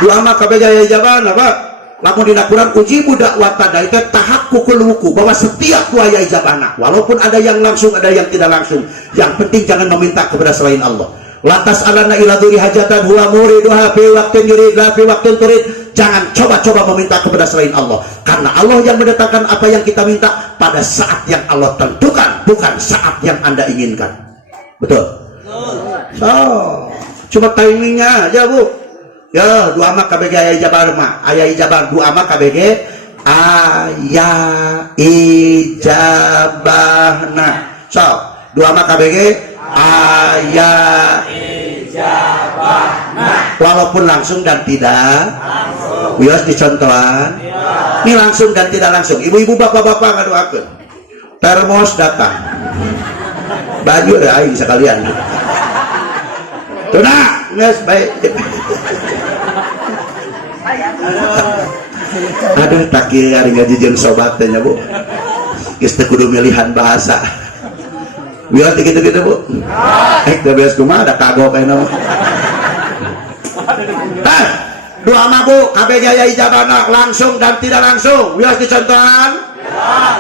doa mah kabeh aya ijabahna Pak. Lamun dina Quran uji budak watada itu tahakkukul wuku bahwa setiap aya ijabahna walaupun ada yang langsung ada yang tidak langsung. Yang penting jangan meminta kepada selain Allah. Lantas alana ila dzuri hajatan huwa muriduha fi waqtin yurid la fi waqtin turid. Jangan coba-coba meminta kepada selain Allah, karena Allah yang mendatangkan apa yang kita minta pada saat yang Allah tentukan, bukan saat yang Anda inginkan. Betul? So, cuma timingnya aja, Bu. Ya, doa mah KBG aya ijabah mah, aya ijabah doa mah KBG aya ijabahna. So, doa mah KBG aya ijabahna. Walaupun langsung dan tidak bias dicontohan. Ini langsung dan tidak langsung. Ibu-ibu bapak-bapak ngadoakeun. Termos datang. Baju ada aing sekalian. Tuna, geus baik. Aduh tak kieu ari ngajijeun sobat teh nya, Bu. Geus teu kudu milihan bahasa. Biar gitu-gitu, Bu. Teu beres kumaha ada kagok kana mah. Doa mah, Bu, KBG aya ijabahna langsung dan tidak langsung. Wios dicontohan.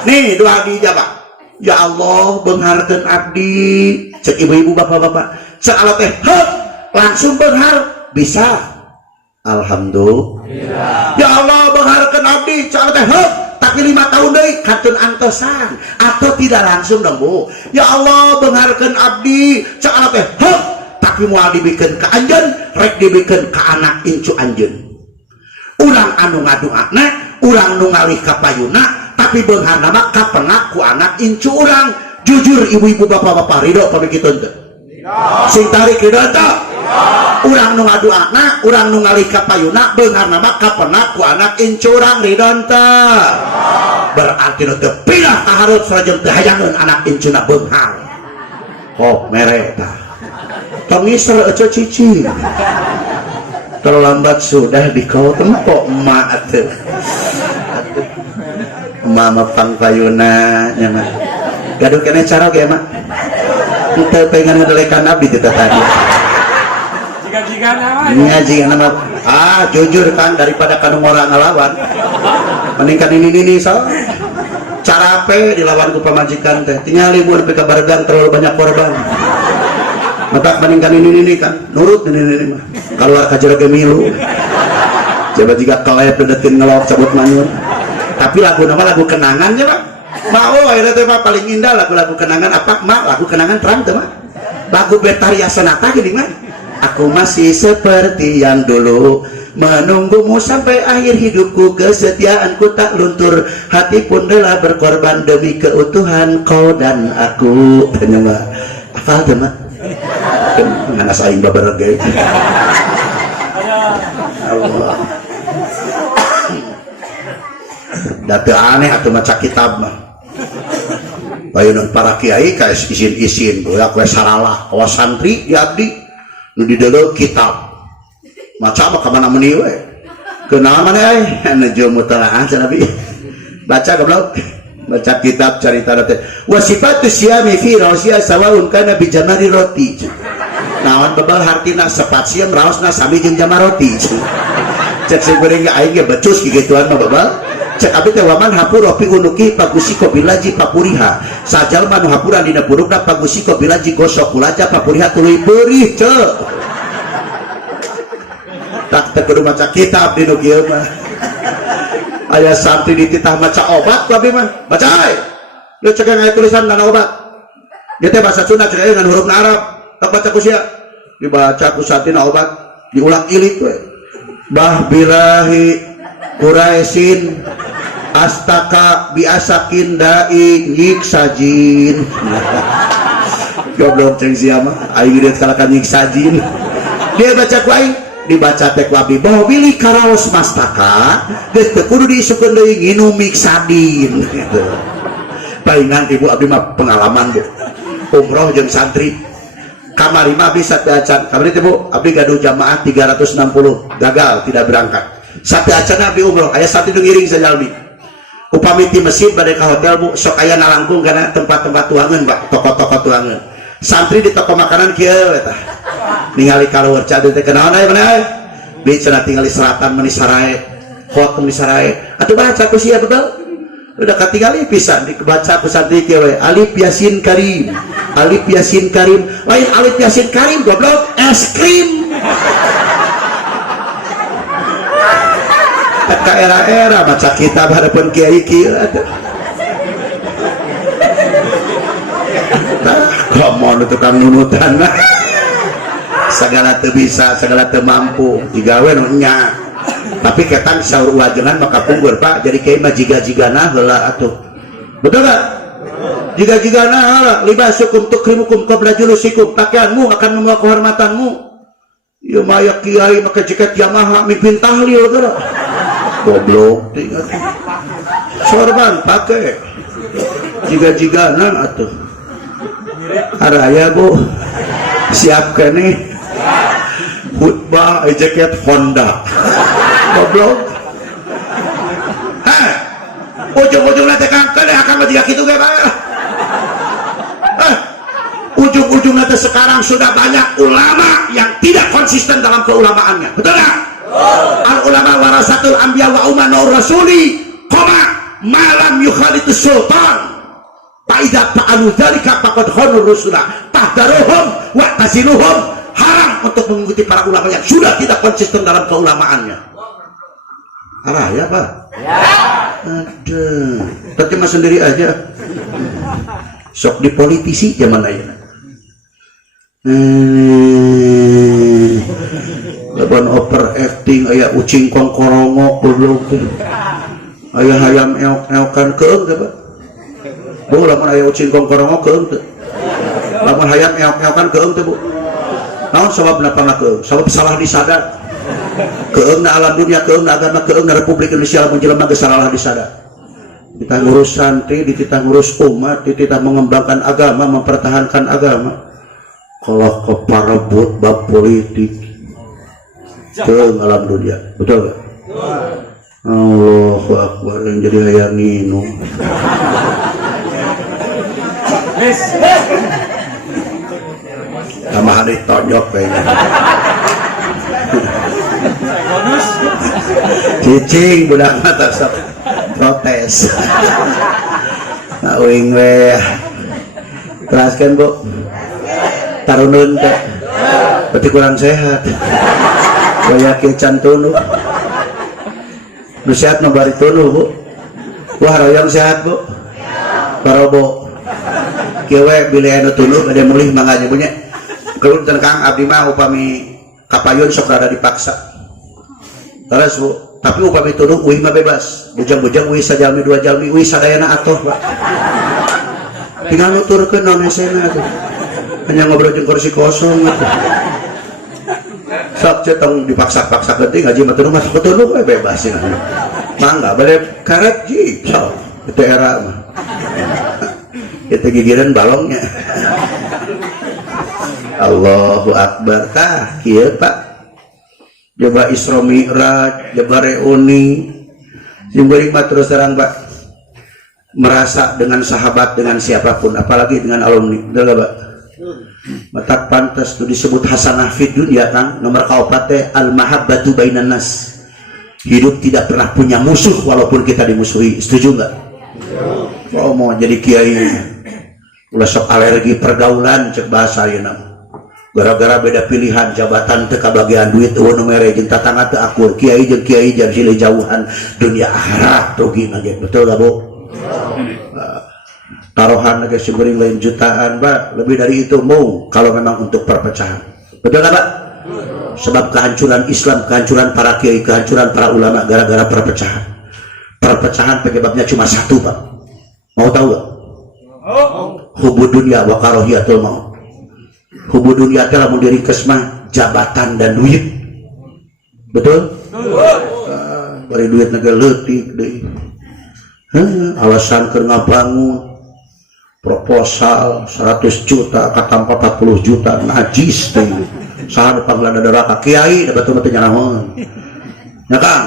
Nih doa diijabah. Ya Allah, beungharkeun abdi. Cek ibu-ibu bapak-bapak. Cek Allah teh, langsung beunghar bisa. Alhamdulillah. Ya Allah, beungharkeun abdi. Cek Allah teh, tapi 5 tahun deui kantun antosan atau tidak langsung dong, Bu. Ya Allah, beungharkeun abdi. Cek Allah teh, tapi moal dibikeun ka anjeun, rek dibikeun ka anak incu anjeun. Urang anu ngadoana, urang nu ngalih ka payuna, tapi beungharna mah kapenak ku anak incu urang. Jujur ibu-ibu bapak-bapak ridho pami kitu teu? Sing tarik ridho teu? Urang nu ngadoana, urang nu ngalih ka payuna, beungharna mah kapenak ku anak incu urang ridho teu? Berarti nu teu pindah ka hareup sareng teu hayangeun anak incuna beunghar. Oh, mere tah. Pengisar aja cicing. Terlambat sudah di kau tempok emak tuh. Mama pangpayuna nyama. Gaduh kena cara ge mak. Kita pengen ngedelekan abdi teh tadi. Ngaji nama. Jujur kan daripada kanu ngora ngalawan. Mending kan ini so. Cara pe dilawan ku pamajikan teh. Tingali mun pe kabargang terlalu banyak korban. Mata meningkan ini kan nurut ini mah keluar kajar gemilu coba jika kelep dedetin ngelok cabut manur tapi lagu nama lagu kenangan ya Pak mau akhirnya teh paling indah lagu-lagu kenangan apa mak lagu kenangan terang tuh mah lagu Betharia Sonata gini mah aku masih seperti yang dulu menunggumu sampai akhir hidupku kesetiaanku tak luntur hati pun rela berkorban demi keutuhan kau dan aku tanya mah apa tuh mah nganas aing babarege. Allah. Da teu aneh atuh maca kitab mah. Bayeuna para kiai ka izin-izin goyak we saralah awas santri di abdi nu dideuleu kitab. Maca mah ka mana meuni we. Kenaon maneh nuju mutalaah cenah Nabi. Baca goblok. Baca kitab cerita teh. Wa sifatus siyami fi rasiya sawaun kana bi jamari roti. naon bebal hartina sepat siam raosna sami jeung jamaroti cek si goreng aing ge becus gituan mah bebal cek abdi teh waman hapura fi unuki pagusiko bilaji papuriha sajalma nu hapuran dina purukna pagusiko bilaji gosok kulaja papuriha tuluy beurih cek tak teh kudu maca kitab di nu kieu mah aya santri dititah maca obat ku abdi mah baca aya lu cek aya tulisan dana obat dia teh bahasa Sunda cek dengan huruf Arab tak baca ku sia dibaca ku satina obat diulang ilit we bah bilahi Quraisyin astaka biasakin dai nyiksajin goblok ceng sia mah aing dia kalakan nyiksajin dia baca ku aing dibaca teh ku abdi bahwa bilih karaos mastaka geus teu kudu diisukeun deui nginum miksadin gitu palingan ibu abdi mah pengalaman bu umroh jeung santri kamari mah bisa teu acan kamari teh bu abdi gaduh jamaah 360 gagal tidak berangkat satu acan abdi umroh aya santri nu ngiring sajalmi upami ti masjid bade ka hotel bu sok aya nalangkung kana tempat-tempat tuangan pak toko-toko tuangan santri di toko makanan kieu eta ningali kaluar cadu teh kenaon aya mana bi cenah tingali selatan meni sarae hot meni sarae atuh baca ku sia betul udah ketinggali pisan dibaca ku santri kieu we alif yasin karim lain alif yasin karim goblok es krim ka era-era baca kitab harapan kiai kieu atuh komo tukang nunutan segala teu bisa segala teu mampu digawe nu nya tapi ketang saur wajengan maka punggur pak jadi kiai mah jiga-jigana heula atuh betul gak jiga-jigana heula libasukum tukrimukum qabla julusikum pakaianmu akan membawa kehormatanmu ieu mah aya kiai make jaket Yamaha mimpin tahlil geura goblok tinggal sorban pake jiga-jigana atuh haraya bu siap kene khutbah jaket Honda goblok ujung-ujungnya teh kangkene akan mah kitu ge bae ujung-ujungnya teh sekarang sudah banyak ulama yang tidak konsisten dalam keulamaannya betul nggak? Al ulama warasatul anbiya wa umanur rasuli malam yukhalitus sultan Faidah fa'alu dzalika faqad khanu rusula tahdaruhum wa tasiluhum haram untuk mengikuti para ulama yang sudah tidak konsisten dalam keulamaannya. Arah ya Pak? Ya. Ada. Terjemah sendiri aja. Sok di politisi zaman ayeuna. Laban overacting aya ucing kongkorongo goblok. Aya hayam eok-eokan keung teh Pak. Bu lamun aya ucing kongkorongo keung teu lamun hayam eok-eokan keung teu Bu naon sababna pangna keung sabab salah disadar keung na alam dunia keung na agama keung na Republik Indonesia lamun jelema geus salah disadar kita ngurus santri kita ngurus umat kita mengembangkan agama mempertahankan agama kalau keparebut bab politik keung alam dunia betul gak? Allahu Akbar yang jadi aya nginum tambahan ditonjok kayaknya cicing budak mata sok protes ngawing we teraskan Bu tarunun teh berarti kurang sehat banyak kecan tunu nu sehat nu bari tunu Bu wah royong sehat Bu barobo kewe bilih anu tuluh ada mulih mangga punya keun tengkang abdi mah upami kapayun sok rada dipaksa terus Bu tapi upami tuluh uih mah bebas bujang-bujang uih sajalmi dua jalmi uih sadayana atoh Pak tinggal nuturkeun non esena tuh hanya ngobrol jeung kursi kosong gitu sok cetong dipaksa-paksa penting ngaji mah tuluh masuk ke tuluh bebas cenah mangga bade karet ji sok itu era mah kita gigiran balongnya Allahu Akbar tah kieu Pak coba Isra Mi'raj coba reuni simbari mah terus terang Pak merasa dengan sahabat dengan siapapun apalagi dengan alumni betul Pak Matak pantas tu disebut hasanah fid dunya kan. Nomor kaopat teh al mahabbatu bainan nas. Hidup tidak pernah punya musuh walaupun kita dimusuhi. Setuju enggak? Oh mau jadi kiai ulah sok alergi pergaulan cek bahasa ayeuna. Gara-gara beda pilihan jabatan teu kabagian duit eueuh nu mere jeung tatangga teu akur. Kiai jeung kiai jan silih jauhan dunia akhirat rugina ge. Betul enggak, Bu? Taruhan lagi seueuring lain jutaan, Pak. Lebih dari itu mau kalau memang untuk perpecahan. Betul enggak, Pak? Sebab kehancuran Islam, kehancuran para kiai, kehancuran para ulama gara-gara perpecahan. Perpecahan penyebabnya cuma satu, Pak. Mau tahu enggak? Hubud dunia wa karahiyatul maut. Hubud dunia teh lamun diringkes mah jabatan dan duit. Betul? Bari duit negara leutik deui. Alasan keur ngabangun proposal 100 juta kata 40 juta najis teh saha panggilan neraka kiai da betul teh nyanaon nya Kang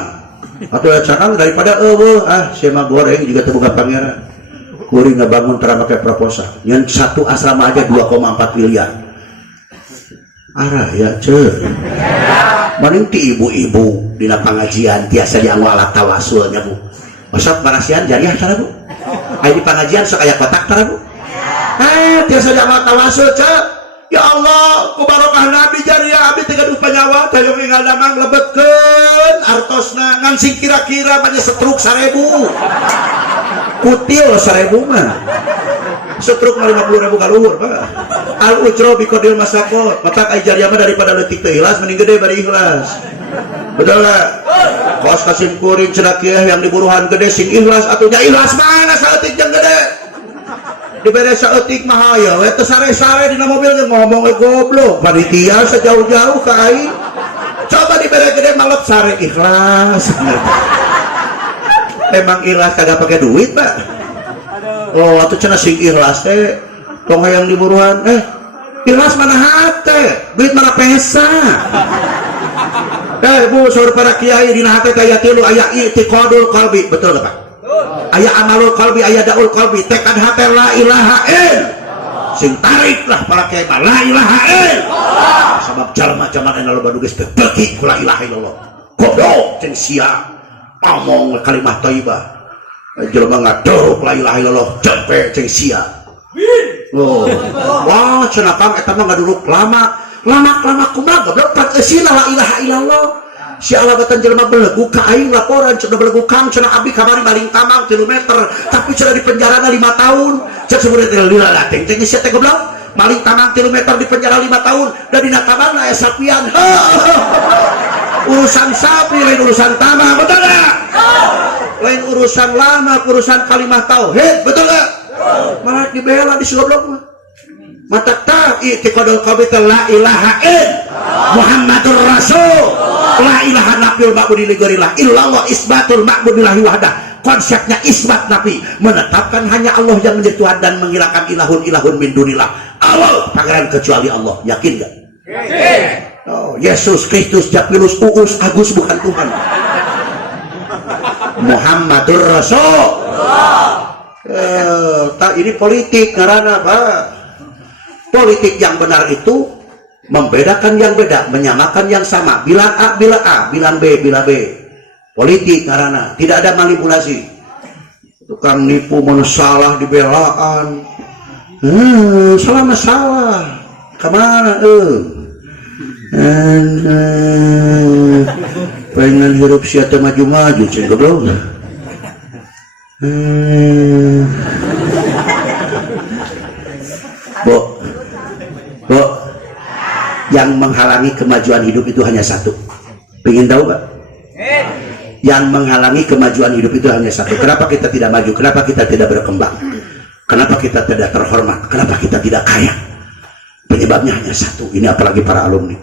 atuh cakang daripada eueuh sia mah goreng juga teu boga pangeran kuring ngabangun tara make proposal nyen satu asrama aja 2,4 miliar arah ya ceur mending ti ibu-ibu dina pangajian tiasa dianggo alat tawasulnya Bu masak barasian jariah cara Bu di pengajian sok aya kotak tara Bu tiasa dianggo tawasul cek ya Allah ku barokah nabi jariah abdi teh gaduh panyawa tayong ingal damang lebetkeun artosna ngan sing kira-kira banyak setruk 1000 kutil 1000 mah setruk 50.000 ka luhur Pak al ujro bi qadil masaqat maka ai jariah mah daripada leutik teu ikhlas mending gede bari ikhlas betul enggak kos kasim kuring cenah kieu yang diburuhan gede sing ikhlas atunya ikhlas mana saeutik jeung gede dibere saeutik mah aya we teu sare-sare dina mobil ge ngomong goblok panitia sejauh-jauh ka aing coba dibere gede malep sare ikhlas emang ikhlas kagak pakai duit Pak oh atuh cenah sing ikhlas teh tong hayang diburuhan ikhlas mana hate duit mana pesa Bu saur para kiai dina hate aya tilu aya i'tiqadul qalbi betul enggak Pak aya amalul qalbi aya daul qalbi tekad hate la ilaha illallah sing tarik lah para kiai la ilaha illallah sabab jalma zaman ena loba geus teu beuki ku la ilaha illallah goblok jeung sia ngomong kalimat thayyibah jelema ngadorok la ilaha illallah jampe jeung sia oh wah cenah Kang eta mah ngaduruk lama kumaha goblok pat eusina la ilaha illallah si alabatan jelema belegu ka aing laporan cenah belegu Kang cenah abdi kamari maling tamang 3 meter tapi cenah di penjara 5 tahun cek sebenarnya teh lila lateng cek sia teh goblok maling tamang 3 meter di penjara 5 tahun dan dina tamangna aya sapian urusan sapi lain urusan tamang betul enggak lain urusan lama urusan kalimah tauhid betul enggak malah dibela di goblok mah mata ta'i i'tiqadul qalbi la ilaha illallah Muhammadur Rasul la ilaha nafil ma'budi li ghairillah illallah isbatul ma'budillahi wahdah konsepnya isbat nabi menetapkan hanya Allah yang menjadi Tuhan dan menghilangkan ilahun min dunillah Allah pangeran kecuali Allah yakin gak? Oh, Yesus Kristus Japilus Uus Agus bukan Tuhan Muhammadur Rasul ini politik karena apa politik yang benar itu membedakan yang beda, menyamakan yang sama. Bilang A, bilang A, bilang B, bilang B. Politik karena tidak ada manipulasi. Tukang nipu salah dibelaan. Salah masalah. Kemana? Pengen hidup siapa maju-maju, cing goblok. Bu, yang menghalangi kemajuan hidup itu hanya satu. Pengen tahu Pak? Yang menghalangi kemajuan hidup itu hanya satu. Kenapa kita tidak maju? Kenapa kita tidak berkembang? Kenapa kita tidak terhormat? Kenapa kita tidak kaya? Penyebabnya hanya satu. Ini apalagi para alumni.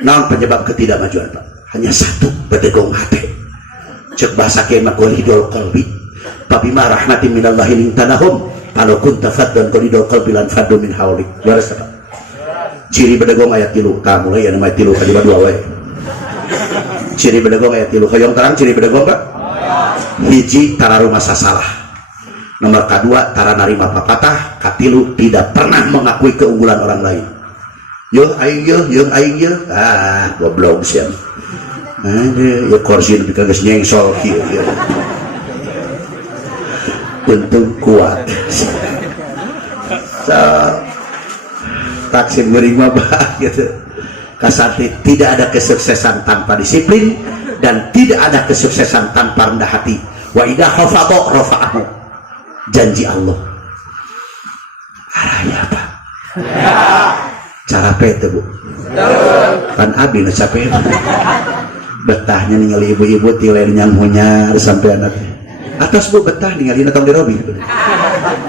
Nah, penyebab ketidakmajuan Pak hanya satu, bedegong hati. Cek bahasa kemah qalidul qalbi. Fabima rahmatin minallahi lintanahum. Kalau kunta faddan qalidul qalbi lan faddu min haulik. Jelas Pak? Ciri bedegong ayat 3. Kamu ya nama 3 kali 2 wae. Ciri bedegong ayat 3. Hoyong terang ciri bedegong Pak? Hiji tara rumah sasalah. Nomor kedua tara narima papatah. Katilu tidak pernah mengakui keunggulan orang lain. Yo aing yo goblok sih. Ada ya kursi lebih kagak nyengsol kieu ya. Untung kuat. Taksim geuring mah gitu. Kasarti tidak ada kesuksesan tanpa disiplin dan tidak ada kesuksesan tanpa rendah hati. Wa idza khafada rafa'ahu. Janji Allah. Arahnya apa? Cara pete Bu. Kan abi nu capek. Betahnya ningali ibu-ibu tilen nyang hunyar sampai anaknya. Atas Bu betah ningali na tong dirobi gitu.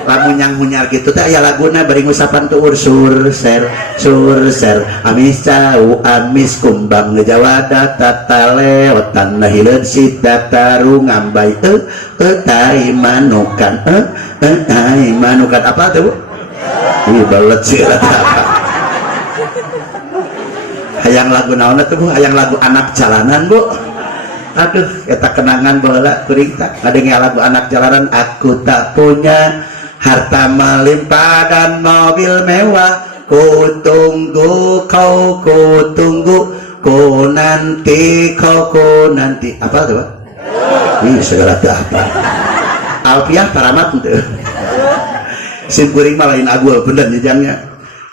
Lamun nyang hunyar gitu teh aya laguna bari ngusapan tuur sur ser amis cau amis kumbang ngejawada tatale otan nahileun sita taru ngambai tai manukan apa tuh Bu? Ih balet sih apa? Hayang lagu naon tuh Bu? Hayang lagu anak jalanan Bu. Aduh, eta kenangan bola kuring tak ngadenge lagu anak jalanan. Aku tak punya harta melimpah dan mobil mewah, ku tunggu kau, ku tunggu, ku nanti kau, ku nanti. Apa tuh Pak? Ih segala tuh apa? Alfiah paramat tuh. Sim kuring mah lain agul bener jejangnya.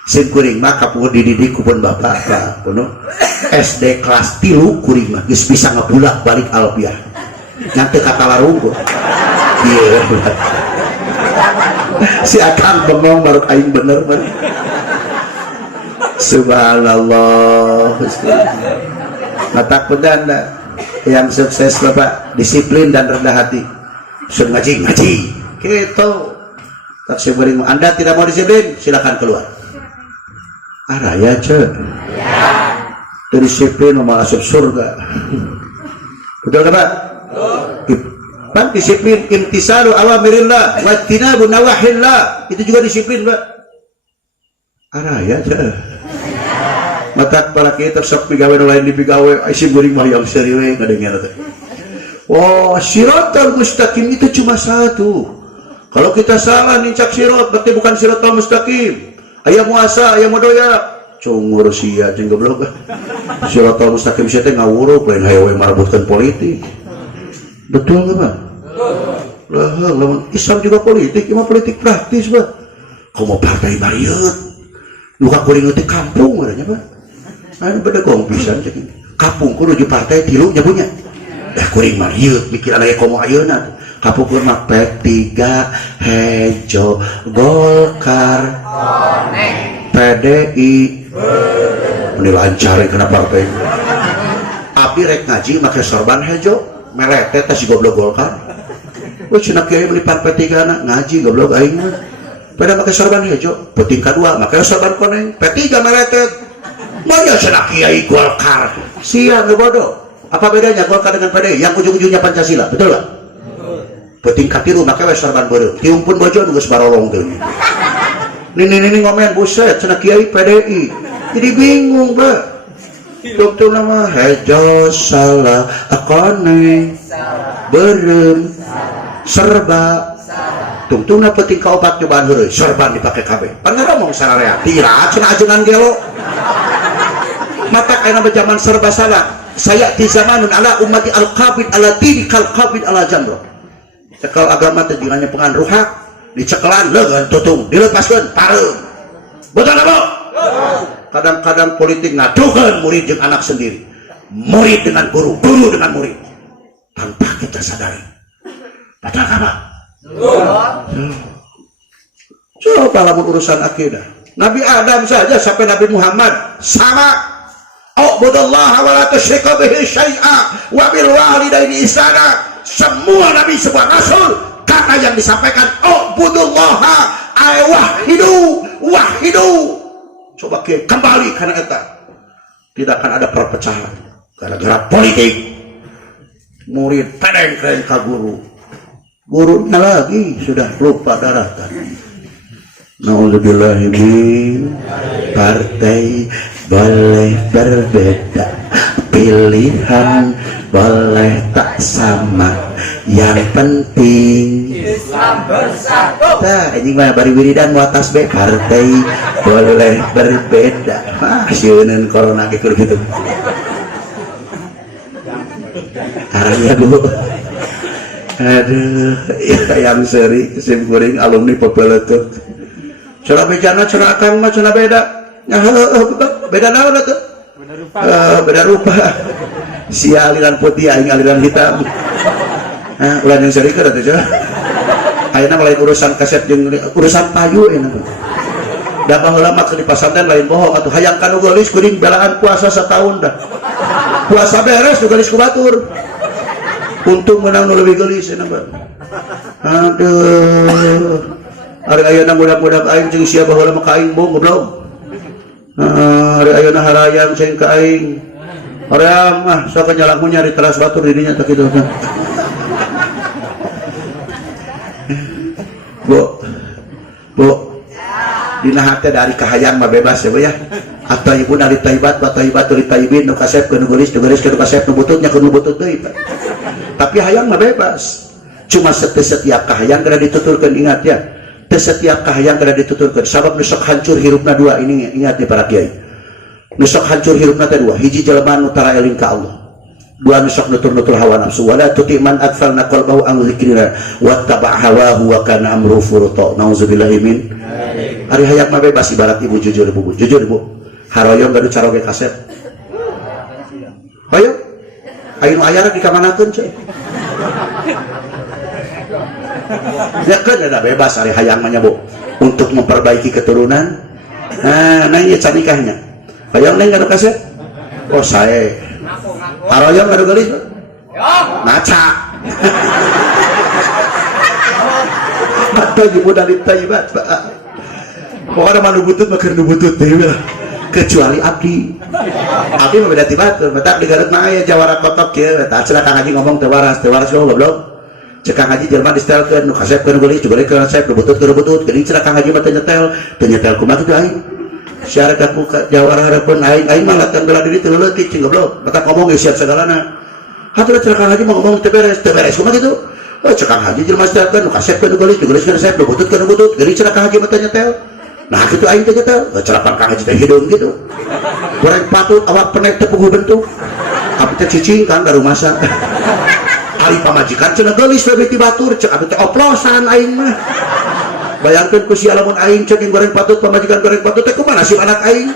Sim kuring mah kapuh dididik ku pun bapak Pak kuno SD kelas 3 kuring mah geus bisa ngabulak balik alfiah. Nya teu kata larungku. Ieu si akang bengong baru aing bener mah. Subhanallah. Matak pedan yang sukses Bapak disiplin dan rendah hati. Sun ngaji gitu. Tak sebering Anda tidak mau disiplin silakan keluar. Araya cek. Disiplin mau masuk surga. Betul kan Pak? Pak disiplin imtisalu awamirillah wa tinabu nawahillah itu juga disiplin Pak. Araya cek. Mata para kita sok pigawe lain di pigawe isi guring mah yang seriwe kadengnya teh. Oh, siratal mustaqim itu cuma satu. Kalau kita salah nincak sirat berarti bukan siratal mustaqim. Aya muasa, aya modoya. Cungur sia jeung goblok. Siratal mustaqim sia teh ngawurup lain hayawe marbutkeun politik. Betul enggak, Pak? Betul. Lah, Islam juga politik, cuma politik praktis, Pak. Komo partai barieut. Nu kakuring teh kampung urangnya, Pak. Anu beda gong pisan cek. Kampung kudu partai 3 nya punya. Dah kuring marieut mikiran aya komo ayeuna. Kapungkur mah P3 Hejo Golkar PDI ini lancar kena partai api rek ngaji make sorban Hejo melete tas goblok Golkar we cenah kieu melipat P3 anak ngaji goblok aing mah pada make sorban Hejo penting kedua make sorban koneng P3 melete monya cenah kiai Golkar sia nu bodoh. Apa bedanya Golkar dengan PDI yang ujung-ujungnya Pancasila, betul gak? Penting katiru make we sorban beureum tiung pun bojo nu geus barolong teh ini ngomen buset cenah kiai PDI jadi bingung Pak. Dokter nama Hejo salah akone beureum serba tungtungna penting ka obat cobaan heureuy sorban dipake kabeh pan ngomong sararea tira cenah ajengan gelo mata ayeuna zaman serba salah saya di zamanun ala ummati al-qabid ala dini kal-qabid ala jamro. Cekal agama teh jingannya pengan ruhak dicekelan leugeun tutung dilepaskeun pareum. Betul apa? Kadang-kadang politik ngaduhkeun murid jeung anak sendiri. Murid dengan guru, guru dengan murid. Tanpa kita sadari. Betul apa? Coba lamun urusan akidah. Nabi Adam saja sampai Nabi Muhammad sama. Ubudullaha wa la tusyriku bihi syai'a wa bil walidaini ihsana. Semua nabi, semua rasul kata yang disampaikan ubudullaha ay wahidu. Coba kembali karena eta. Tidak akan ada perpecahan gara-gara politik. Murid pedeng-pedeng ka guru. Gurunya lagi sudah lupa daratan. Naudzubillahi min partai boleh berbeda pilihan boleh tak sama yang penting Islam bersatu. Nah, anjing mah bari wiridan mau atas be partai boleh berbeda. Sieun corona gitu gitu. Arahnya Bu. Aduh, yang seri sim kuring alumni popeleuteuh. Cara bejana cara akang mah cenah beda. Nya beda naon atuh? Beda rupa. Si aliran putih aing aliran hitam. Ulah yang seri keur atuh cenah. Ayeuna lain urusan kaset jeung urusan payu euna. Da baheula mah di pasantren lain bohong atuh hayang kanu geulis kuring belaan puasa setahun dah. Puasa beres nu geulis ku batur. Untung menang nu leuwih geulis euna mah. Aduh. Ari ayeuna budak-budak aing jeung sia baheula mah ka aing bong goblok. Ari ayeuna harayang ceng ka aing. Hoream mah sok nyalahmu nyari teras batur di dinya teh kitu. Bu, dina hate dari kahayang mah bebas ya Bu ya. Atau ibu dari taibat, atau ibat dari taibin, nu kasep ke nu gelis ke nu kasep nu bututnya ke nu butut deui. Tapi hayang mah bebas. Cuma setiap kahayang kada dituturkeun ingat ya. Teu setiap kahayang kada dituturkeun. Sabab nu sok hancur hirupna dua ini ingat ya para kiai. Nu sok hancur hirupna teh dua. Hiji jelema nu tara eling ka Allah. Dua nu sok nutur-nutur hawa nafsu. Wala tuti man aghfalna qalbahu an dzikrina wattaba' hawahu wa kana amru furta. Nauzubillahi min. Ari hayang mah bebas ibarat ibu jujur ibu. Jujur ibu. Haroyong gadu caroge kaset. Hoyong. Ayeuna aya di kamanakeun cai. Ya kan ada bebas hari hayang mah Bu untuk memperbaiki keturunan. Nah ieu can nikahnya. Hoyong neng gadu kaset. Oh sae. Haroyong gadu geulis. Maca. Atau ibu dari taibat. Pokoknya mah nu butut mah keur nu butut teh kecuali abdi mah beda tiba betak di Garut mah aya jawara kotok kieu eta cenah Kang Haji ngomong teu waras goblok cek Kang Haji jelema distelkeun nu kasepkeun geulis juga keur kasep nu butut geuning cenah Kang Haji mah teu nyetel kumaha kitu aing syarat aku jawara hareupeun aing mah latan bela diri teu leutik cing goblok betak ngomong geus siap segalana hatur cenah Kang Haji mah ngomong teu beres kumaha kitu cek Kang Haji jelema distelkeun nu kasepkeun geulis keur kasep nu butut geuning cenah Kang Haji mah teu nyetel. Nah gitu aing teh kita cerapan Kang Haji teh hidung gitu. Goreng patut awak penek teh puguh bentuk. Abi teh cicing kan baru masak. Ari pamajikan cenah geulis we ti batur cek abi teh oplosan aing mah. Bayangkeun ku sia lamun aing cek goreng patut pamajikan goreng patut teh kumaha nasib anak aing.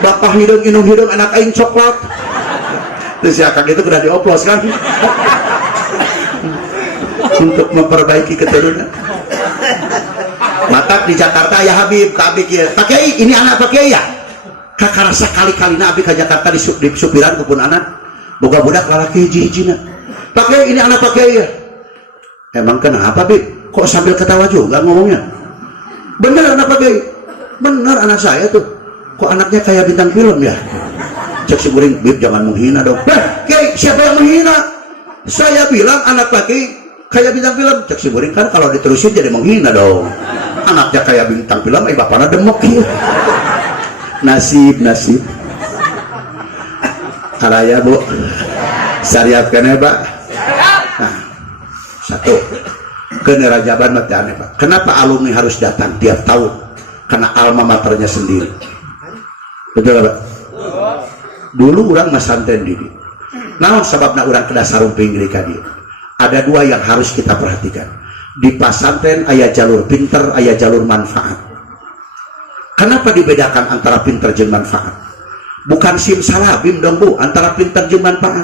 Bapak hidung inung hidung anak aing coklat. Terus ya Kang itu udah dioplos kan. Untuk memperbaiki keturunan. Matak di Jakarta ya Habib ka abi kieu Pak Kiai ini anak Pak Kiai ya kakarasa kali-kalina abi ka Jakarta di supiran kupun anak boga budak lalaki hiji-hijina Pak Kiai ini anak Pak Kiai ya emang kenapa Bib kok sambil ketawa juga ngomongnya bener anak Pak Kiai bener anak saya tuh kok anaknya kayak bintang film ya cek si guring Bib jangan menghina dong Kiai siapa yang menghina saya bilang anak Pak Kiai kayak bintang film cek si guring kan kalau diterusin jadi menghina dong anaknya kayak bintang film bapaknya demok ya. nasib karaya Bu syariatkan ya Pak nah satu kenerajaban mati aneh Pak kenapa alumni harus datang tiap tahun karena alma maternya sendiri betul Pak dulu orang masantren diri naon sababna orang kena sarumping diri kadi ada dua yang harus kita perhatikan di pasantren aya jalur pinter aya jalur manfaat. Kenapa dibedakan antara pinter jeung manfaat? Bukan simsalabim dong Bu antara pinter jeung manfaat.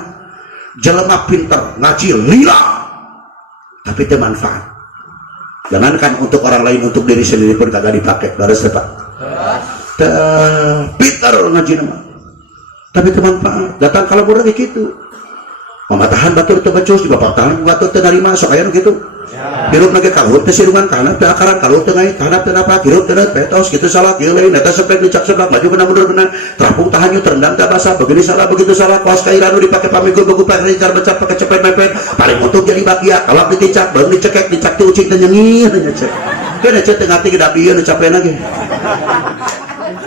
Jelema pinter ngaji lila tapi itu manfaat. Jangankan untuk orang lain untuk diri sendiri pun kagak dipakai. Beres Pak. Pinter ngaji nama tapi itu manfaat. Datang kalau murah gitu. Mamatahan batur teu becus di bapak tahan batur teu narima sok aya nu kitu. Hirup lagi kalut teh sirungan kana teh akaran kalut teh ngai tanah teh apa hirup teh petos kitu salah kieu lain eta seprek dicak seblak maju beuna mundur beuna terapung tahannya terendam teh basah begini salah begitu salah kaos kairanu dipake pamikul beku pakai car becak pakai cepet mepet paling untuk jadi bakia kalap diticak beung dicekek dicak teh ucing teh nyengih nya cek keun cek teh ngati geda pieu nu capena ge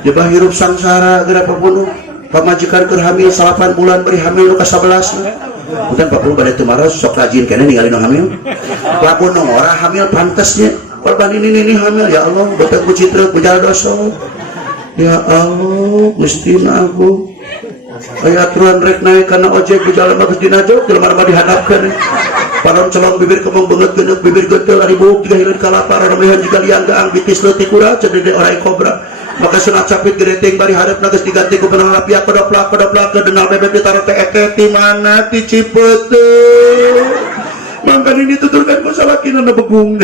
jebah hirup sangsara geura pabunuh pamajikan keur hamil 8 bulan beri hamil nu ka 11 bukan 40 pada tumaros sok rajin kena ninggalin orang hamil lamun orang hamil pantasnya korban ini hamil ya Allah betul ku citra ku jal dosa ya Allah gustina aku aya aturan rek naik karena ojek ku jalan bagus dinajok jelema mah dihadapkeun panon celong bibir kemong banget geneuk bibir geuteul ari buuk juga hileun kalaparan ramehan juga liang gaang bitis leutik urang cedede orai kobra maka sunat capit gereting bari harapna geus diganti ku penang lapia kodoplak denal bebek ditaruh teh di mana di Cipeuteuh mangkan ini tuturkan ku salakina begung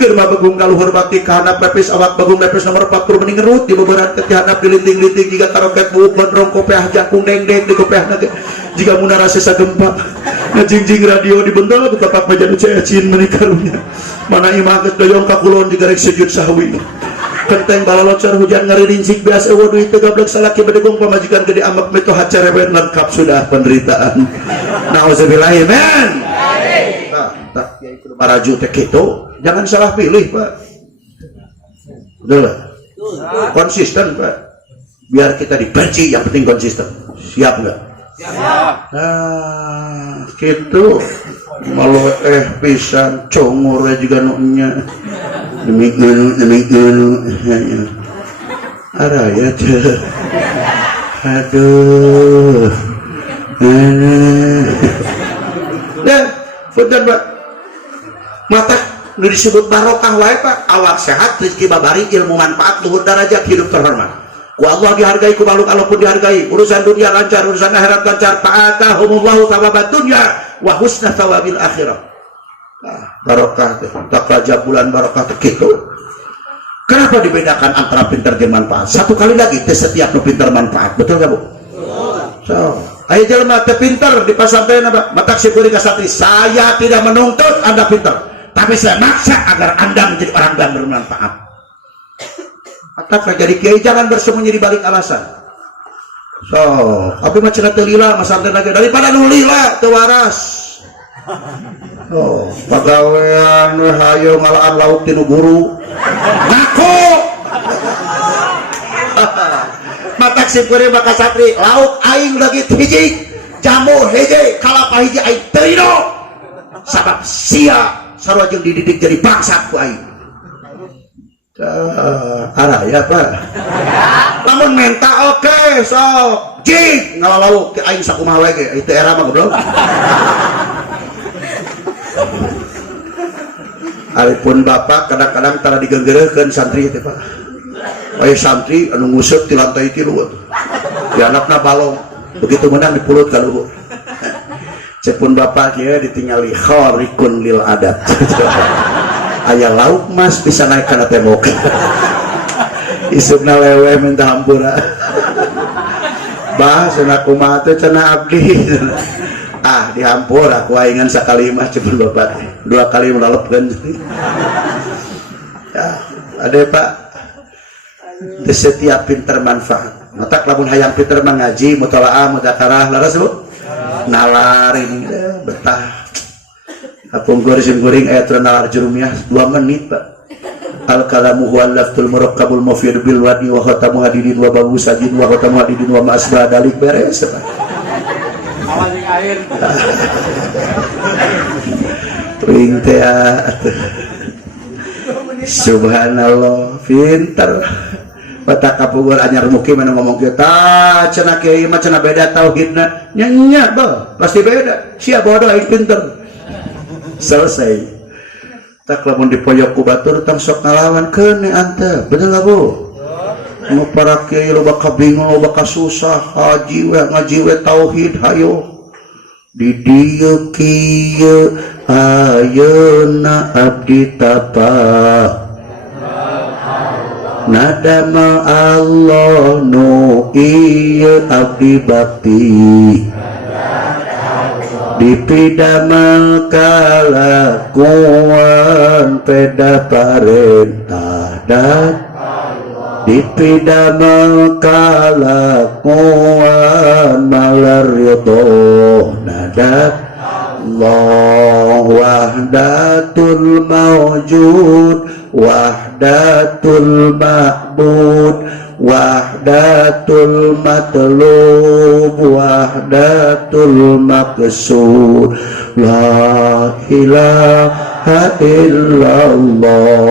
keur mah begung kaluhur bakti ka handap pepes awak begung pepes nomor 40 mending ngerut di beberan ke handap dilinting-linting jika taroket buuk gondrong kopeah jakung deng-deng di kopeahna ge jika munara sesa gempa ngajingjing radio dibentel ku tapak majanu ceecin menikarunya mana imah geus doyong ka kulon jiga rek sujud sahwi kenteng balalocor hujan ngarincik biasa waduh itu gablek salaki bedegong pamajikan gede amak meto hacereben lengkap sudah penderitaan nauzubillahi men tak ya itu maraju teh kitu jangan salah pilih Pak udah konsisten Pak biar kita dibenci yang penting konsisten siap nggak siap nah gitu malu pisan congor juga nunya demi ada ya tuh aduh dan punten Pak mata nu disebut barokah wae Pak awak sehat rezeki babari ilmu manfaat luhur derajat hidup terhormat ku Allah dihargai ku makhluk Allah pun dihargai urusan dunia lancar urusan akhirat lancar fa'atahumullahu thawabad dunya wa husna thawabil akhirah barokah tak raja bulan barokah gitu. Kenapa dibedakan antara pintar dan manfaat? Satu kali lagi tes setiap nu pintar manfaat betul gak Bu? So ayo jelema teu pintar di pasantren apa matak syukuri ka satri saya tidak menuntut Anda pintar tapi saya maksa agar Anda menjadi orang yang bermanfaat. Matak jadi kiai jangan bersembunyi di balik alasan. So abi mah cenah teu lila masantren lagi daripada nu lila teu waras. Oh, pagawean hayo ngalaan lauk tinu guru. Ngaku. Matak simpure maka satri lauk aing lagi hiji, jamu hiji, kalapa hiji aing teu sabab sia sarua jeung dididik jadi bangsat ku aing. Arah ya Pak. Lamun menta oke, sok jig ngalauk ke aing sakumaha wae ge, itu era mah goblok. Alipun bapak kadang-kadang tara digenggereukeun santri teh Pak. Aya santri anu nguseup di lantai 3 di anakna balong begitu menang dipulut ka luhur. Cepun bapak kieu ditingali khariqun lil adat. Aya lauk mas bisa naik kana tembok. Isupna lewe minta hampura. Bah cenah kumaha teh cenah abdi. Ah dihampur aku aingan sakali mah cepun bapak 2 kali melalupkeun. Ya, ada Pak. Di setiap pinter manfaat. Matak lamun hayang pinter mengaji, mutalaah, mudzakarah, laras Bu. Nalar ini betah. Apung goreng ayat nalar jurumiah 2 menit Pak. Al kalamu huwal laftul murakkabul mufid bil wadi wa khatamu hadidin wa babu sajid wa khatamu hadidin wa ma'asbah dalik beres Pak. Awalnya air. Ring teh subhanallah pinter peta kapugur anyar muki mana ngomong kita cenah kiai mah cenah beda tauhidna nya bah pasti beda sia bodoh aing pinter selesai tak lamun dipoyok ku batur tang sok ngalawan keun ante bener enggak Bu nu para kiai loba kabingung loba kasusah ngaji we tauhid hayo di dieu kieu ayeuna abdi tapa nadama Allah nu ieu abdi bakti dipidamel kalakuan peda parentah dan dipidamel kalakuan malar ridho nadat Allah wahdatul mawjud wahdatul ma'bud wahdatul matlub wahdatul maqsud la ilaha illallah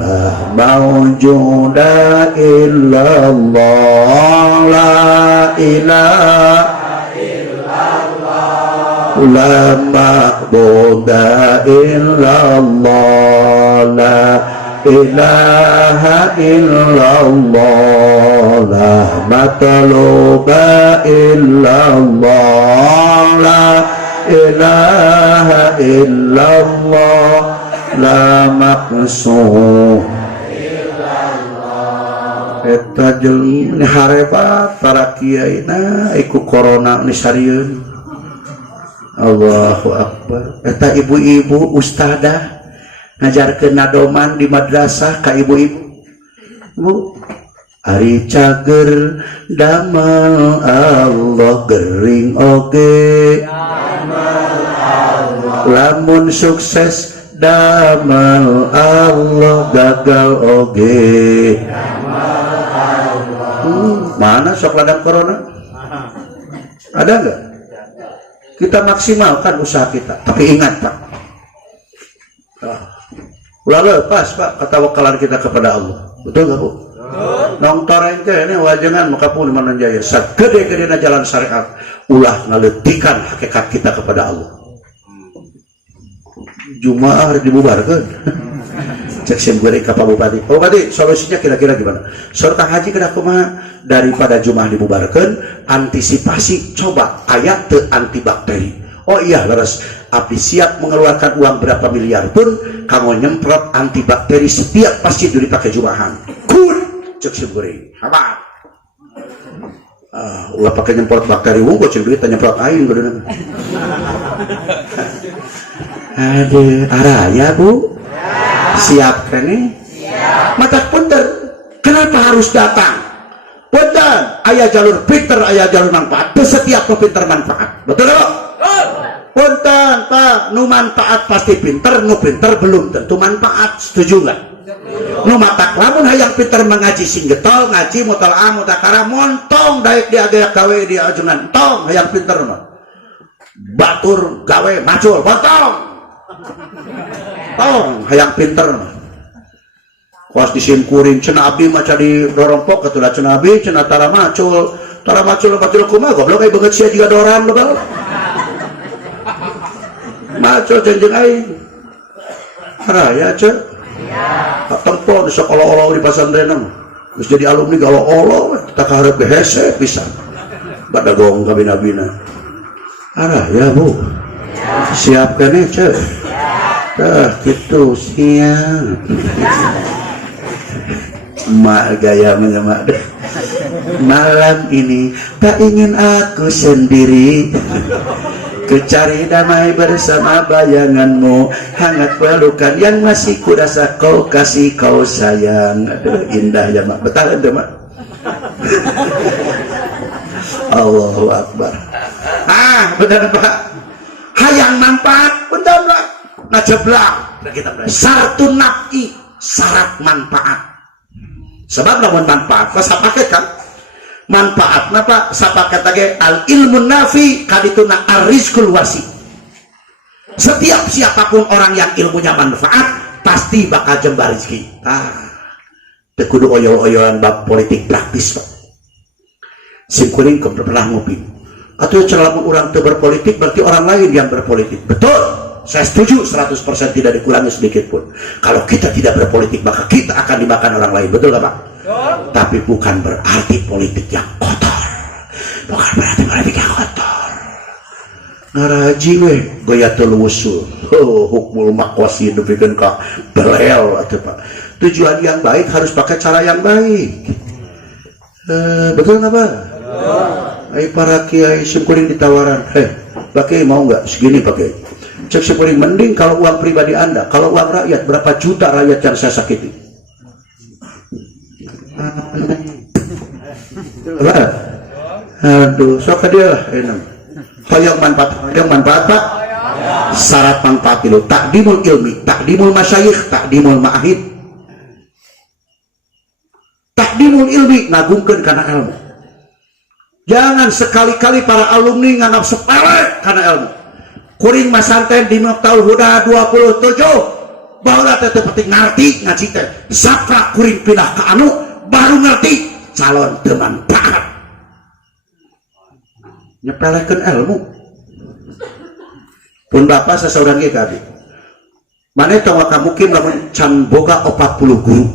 la mawjuda illallah la ilaha illallah la ma'buda illallah la ilaha illallah la matluba illallah la ilaha illallah la maqsud illallah. Eta jeung harebat para kiaina iku corona ni sarieun. Allahu akbar. Eta ibu-ibu ustadah ngajarkeun nadoman di madrasah ka ibu-ibu. Bu, ari cager damel Allah gering oge. Lamun sukses damel Allah gagal oge. Mana sok ladang corona? Ada enggak? Kita maksimalkan usaha kita, tapi ingat Pak. Ulah pas Pak ketawakalan kita kepada Allah. Betul nggak Bu? Nong toreng teh ini wajangan maka pun mana jaya. Sagede-gedena jalan syariat ulah ngaletikan hakikat kita kepada Allah. Jumaah harus dibubarkan. Cek simguri ke Pak Bupati. Pak Bupati, solusinya kira-kira gimana? Serta haji kena kumaha daripada Jumaah dibubarkan, antisipasi coba ayat te antibakteri. Oh iya leres, abdi siap mengeluarkan uang berapa miliar pun kanggo nyemprot antibakteri setiap masjid dipakai Jumaahan. Kun cek simguri. Apa? Ulah pakai nyemprot bakteri wungkul cek duit nyemprot aing kudu. Aduh, araya Bu. Siap kan nih? Mata punten. Kenapa harus datang? Punten, aya jalur pinter, aya jalur manfaat. Setiap pinter manfaat. Betul enggak? Punten, Pak, nu manfaat pasti pinter, nu pinter belum tentu manfaat. Setuju nggak? Nu matak lamun hayang pinter mengaji sing getol, ngaji mutalaah mutakara montong daek diagayak gawe di ajengan. Tong hayang pinter mah. Batur gawe macul, potong. Tong hayang pinter mah. Kuas disimkuring cenah abdi maca di dorompok ketulah cenah abdi cenah tara macul kumaha goblok ai beungeut sia jiga doran lo bal. Macul jenjeng aing. Raya cek. Tempo di sekolah-olah di pesantren geus jadi alumni galo-olo kita kaharep ge hese pisan. Badagong ka bina-bina. Raya Bu. Siap keneh cek. Tah gitu siap. Mak gaya menyemak deh. Malam ini tak ingin aku sendiri, ku cari damai bersama bayanganmu, hangat pelukan yang masih ku rasa kau kasih kau sayang. Aduh indah ya Mak, betah ada Mak. Allahu Akbar. Benar Pak. Hayang manfaat, benar Pak. Ngajeblak kita sartun naf'i, syarat manfaat. Sebab lamun manfaat pas sapaket kan manfaat napa sapaket lagi al ilmu nafi kadituna arizkul wasi. Setiap siapapun orang yang ilmunya manfaat pasti bakal jembar rezeki. Teu kudu oyol-oyolan bab politik praktis Pak. Simkuring pernah ngopi atau lamun orang teu berpolitik berarti orang lain yang berpolitik. Betul. Saya setuju 100% tidak dikurangi sedikit pun. Kalau kita tidak berpolitik maka kita akan dimakan orang lain. Betul gak Pak? Tapi bukan berarti politik yang kotor. Bukan berarti politik yang kotor. Ngaraji weh goyatul wusul. Hukmul maqwasi dupikeun ka belel atuh Pak. Tujuan yang baik harus pakai cara yang baik. Betul gak Pak? Ai para kiai simkuring ditawaran, pakai mau nggak segini pakai? Cek simkuring mending kalau uang pribadi Anda, kalau uang rakyat berapa juta rakyat yang saya sakiti? Aduh, sok dia lah enak. Yang manfaat Pak. Syarat manfaat itu takdimul ilmi, takdimul masyayikh, takdimul ma'ahid. Takdimul ilmi ngagungkeun kana ilmu. Jangan sekali-kali para alumni nganggap sepele karena ilmu. Kuring masanten di tahun huda 27 barulah teh penting ngerti ngaji teh. Sapra kuring pindah ke anu baru ngerti calon teman pakat. Nyepelekeun ilmu. Pun bapak sasaurang ge kabeh. Mane tong kamukim lamun can boga 40 guru.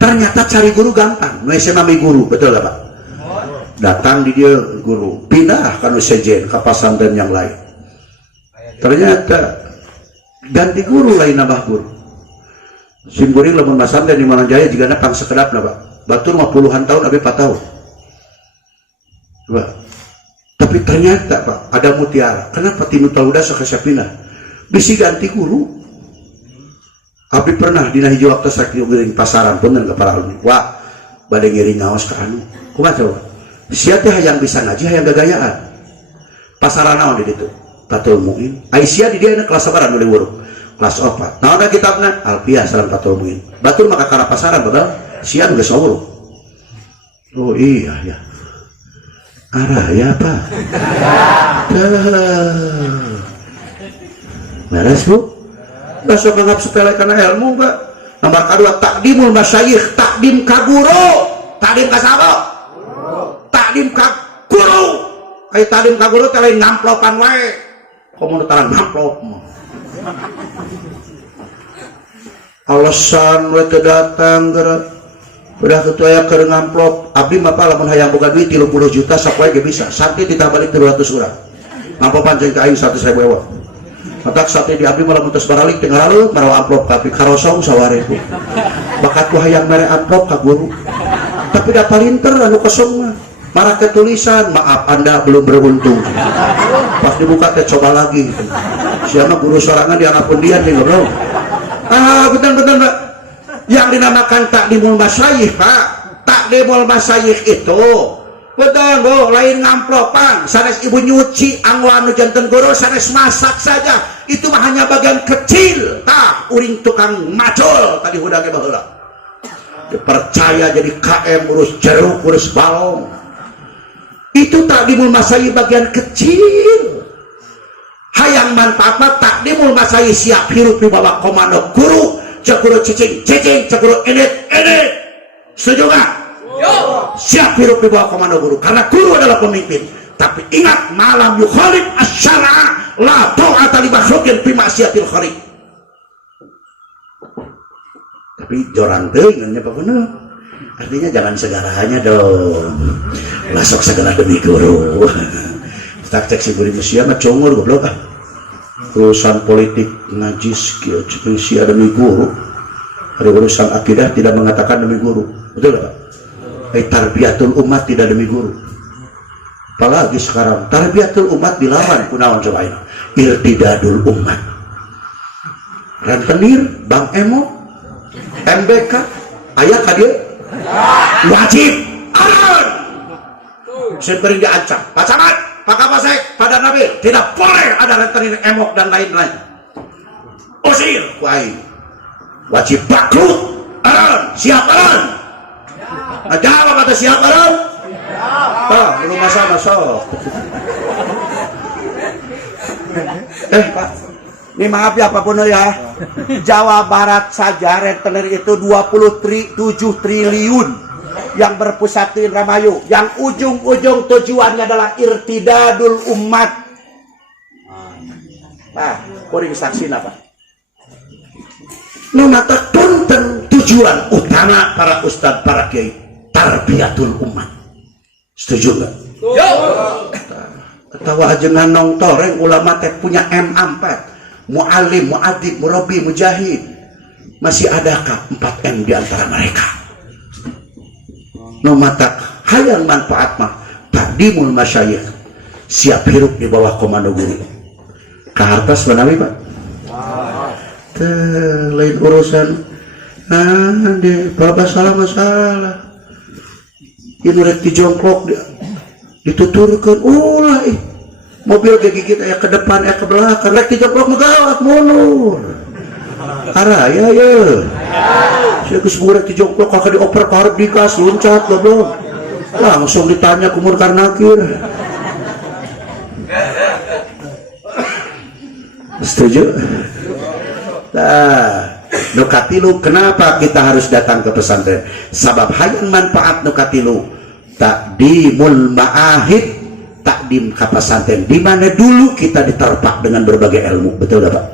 Ternyata cari guru gampang. Nu SMA mi guru, betul gak Pak? Datang di dia guru, pindah ke sejen ke pesantren yang lain. Ternyata ganti guru lain nambah guru. Simkuring lamun pesantren di Malanjaya juga pang sekedap Pak. Batur 50-an tahun abi 4 tahun. Pak. Tapi ternyata Pak ada mutiara. Kenapa tinu taluda sakasya pindah? Bisi ganti guru. Abi pernah dina hiji waktu sakit ngiring pasaran pun dan ke para alumni. Wah, bade ngiring ngaos ka anu. Kumaha coba? Sia teh hayang bisa ngaji, hayang gagayaan. Pasaran naon di ditu? Fathul Muin. Aisyah di dia kelas sabaran mulai wuruk. Kelas 4. Naon da kitabna? Alfiyah salam Fathul Muin. Batur maka kana pasaran padahal sia geus wuruk. Oh iya ya. Arah ya Pak. Beres Bu? Besok anggap sepele karena ilmu Pak. Nomor kedua takdimul masyayikh, takdim ka guru. Takdim ka sapa? Takdim ka guru. Ai takdim ka guru teh lain ngamplopan wae. Komo tarang ngamplop. Alasan we teu datang geura. Udah kitu aya keur ngamplop. Abdi mah lamun hayang boga duit 30 juta sapoe ge bisa. Santi ditambah balik 200 urang. Ngamplopan jeung ka aing 100.000 ewa. Matak sate di abdi malah mutus baralik tengah lalu marawa amplop tapi karosong sawareku bakat ku hayang mere amplop ka guru tapi da palinter anu kosong mah marah ketulisan maaf Anda belum beruntung pas dibuka teh coba lagi siapa guru sorangan dianggap undian nih bro betul Pak yang dinamakan takdimul masyayikh Pak takdimul masyayikh itu betul Bu, lain ngamplopan sanes ibu nyuci angwan janten guru sanes masak saja itu mah hanya bagian kecil tah uring tukang macul tadi udah ge baheula dipercaya jadi KM urus jeruk urus balong itu takdimul masyayikh bagian kecil hayang manfaatna takdimul masyayikh siap hirup di bawah komando guru cek guru cicing cek guru enet setuju gak? Siap hidup di bawah komando guru karena guru adalah pemimpin tapi ingat malam yukhalif asyara la ta'ata li makhluqin fi ma'siyatil khaliq tapi jorang teuing nya bener artinya jangan segalanya dong masuk segala demi guru tak cek si guru musia mah congor goblok urusan politik najis kieu sia demi guru ada urusan akidah tidak mengatakan demi guru betul Pak? Tarbiyatul umat tidak demi guru apalagi sekarang tarbiyatul umat dilawan kunaon coba ini irtidadul umat rentenir Bang Emo MBK ayah kadir wajib aman sembering diancam Pak Camat Pak Kapolsek pada Nabil tidak boleh ada rentenir emok dan lain-lain usir kuai wajib bakrut aran siap aran jawab kata siapa dong? Belum masalah sok. Pak, ini maaf ya apapun ya. Jawa Barat saja rentenir itu 27 triliun yang berpusat di Indramayu. Yang ujung-ujung tujuannya adalah irtidadul umat. Pak, kuring saksi apa? Nunata punten tujuan utama para ustadz para kiai tarbiyatul umat setuju nggak? Ketawa aja nganong toreng ulama teh punya M4 mu'alim, mu'adib, murabi, mujahid masih adakah 4M di antara mereka? No matak hayang manfaat mah takdimul masyayikh siap hirup di bawah komando guru kahartas menawi Pak lain urusan deh bapak salah masalah ini rek dijongklok dituturkan ulah mobil gigi kita ya ke depan ya ke belakang rek dijongklok megawat mundur araya ya saya kesemua rek dijongklok kakak dioper karep dikas loncat loh langsung ditanya ke Munkar Nakir. Setuju? Nah, nukatilu, kenapa kita harus datang ke pesantren? Sabab hayang manfaat nukatilu takdimul ma'ahid, takdim ke pesantren, di mana dulu kita diterpak dengan berbagai ilmu. Betul gak Pak?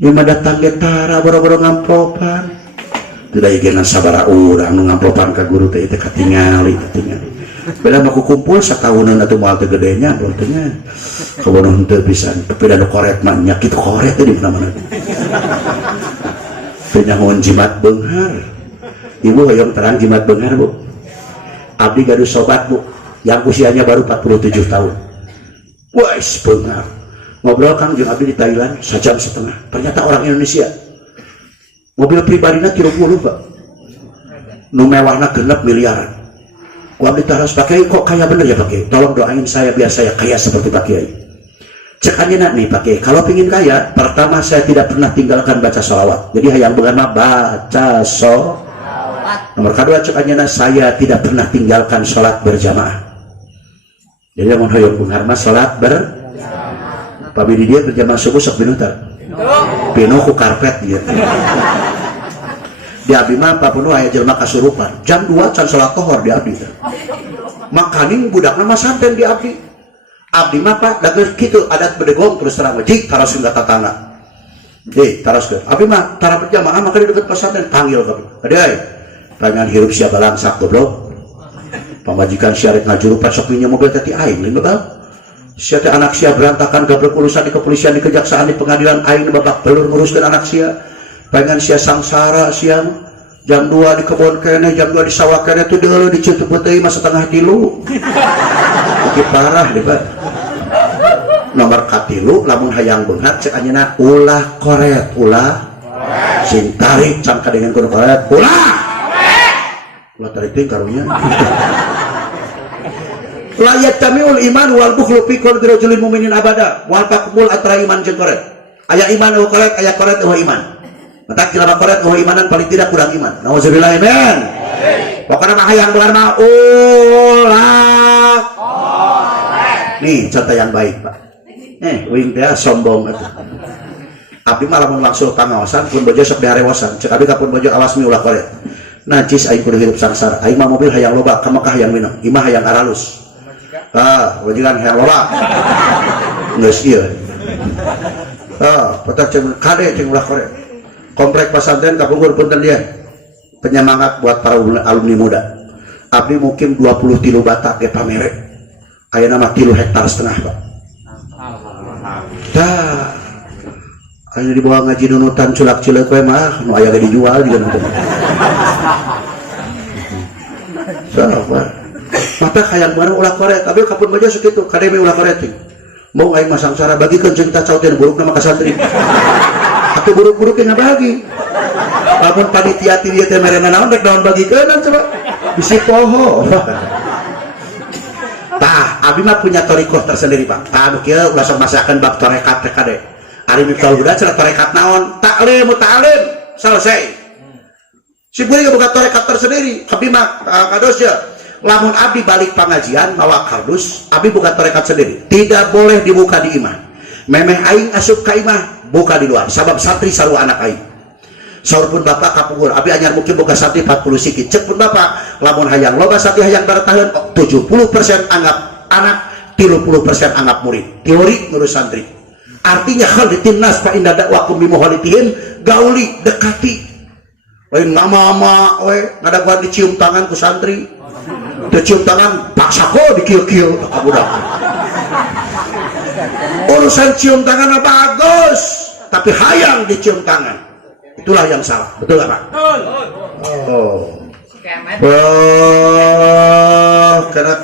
Lima datang getara boro-boro ngamplopan, tidak ingin sabara orang ngamplopan ke guru teh itu katingali. Beda aku kumpul setahunan atau mal tegedenya belumnya kawan untuk bisa tapi ada korek banyak itu korek di mana-mana penyangon jimat benghar ibu yang terang jimat benghar Bu abdi gaduh sobat Bu yang usianya baru 47 tahun wais benghar ngobrol kan jeung abdi di Thailand 1,5 jam ternyata orang Indonesia mobil pribadinya 30 Pak nu mewahna 6 miliaran gua abdi taras pakai kok kaya bener ya pakai tolong doain saya biar saya kaya seperti Pak Kiai cek aja nih pakai kalau pingin kaya pertama saya tidak pernah tinggalkan baca sholawat jadi hayang bener mah baca sholawat nomor kedua cek aja saya tidak pernah tinggalkan sholat berjamaah jadi mau hayang bener mah sholat berjamaah pabidi dia berjamaah subuh sok binutar pino ku karpet gitu di abdi mah papunuh aya jelema kasurupan jam 2 can salat tohor di abdi makaning budakna mah santen di abdi mah Pak dageus kitu adat bedegong terus terang cik taros enggak tatangga taros ke abdi mah tara berjamaah maka di dekat pesantren panggil ka adai pengen hirup sia balangsak goblok pamajikan syarik ngajurupan sok pinjam mobil teh aing lain betul sia teh anak sia berantakan gabrek urusan di kepolisian di kejaksaan di pengadilan aing babak belur nguruskeun anak sia pengen sia sangsara siang jam 2 di kebun kene jam 2 di sawah kene tuh dulu dicutup teh mah setengah tilu oke parah deh Pak nomor katilu lamun hayang beungat cek anjeunna ulah koret ulah sing tarik can kadengan kudu koret ulah tarik teh karunya la yatamiul iman wal bukhlu fi qalbi rajulin mu'minin abada wal taqbul atra iman jeung koret aya iman eueuh koret aya koret eueuh iman mata kilama koret eueuh imanan paling tidak kurang iman nauzubillah amin pokona mah hayang beungar mah ulah nih contoh yang baik Pak wing teh sombong atuh abdi mah lamun langsung pangaosan pun bojo sok diharewosan cek abdi ka pun bojo awas mi ulah koret najis aing kudu hidup sangsara aing mah mobil hayang loba ka Mekah hayang minum imah hayang aralus wajikan hayang loba geus ieu patah ceng kade ceng ulah koret komplek pesantren kapungkur punten dia penyemangat buat para alumni muda abdi mungkin 23 bata ke pamere aya nama 3 hektar setengah Pak dah aya di bawah ngaji nunutan culak-culak we mah nu aya ge dijual juga nonton sabar mata hayang bareng ulah koret tapi kapun baja sakitu kademe ulah koret mau aing masang cara bagikeun cerita cauteun buruk nama ka santri atau buruk-buruk yang bagi lamun panitia dia teh merena naon rek naon bagikeun coba bisi poho tah abi mah punya torikoh tersendiri Pak tah nu kieu ulah sok masakan bab tarekat teh kade ari Miftahul Huda cenah tarekat naon taklim selesai si buri buka tarekat tersendiri abi mah kados ya lamun abi balik pengajian mawa kardus abi buka tarekat sendiri tidak boleh dibuka di imah memeh aing asup ka imah buka di luar sabab santri sarua anak aing saur pun bapak kapungkur abi anyar mungkin buka santri 40 sikit cek pun bapak lamun hayang loba santri hayang bertahan 70% anggap anak 30% anggap murid teori ngurus santri artinya khalitin nas fa inna da'wakum bimuhalitihin gauli dekati lain mama we ngadaguan dicium tangan ku santri dicium tangan paksako dikieu-kieu ka budak urusan cium tangan bagus tapi hayang dicium tangan itulah yang salah betul gak Pak?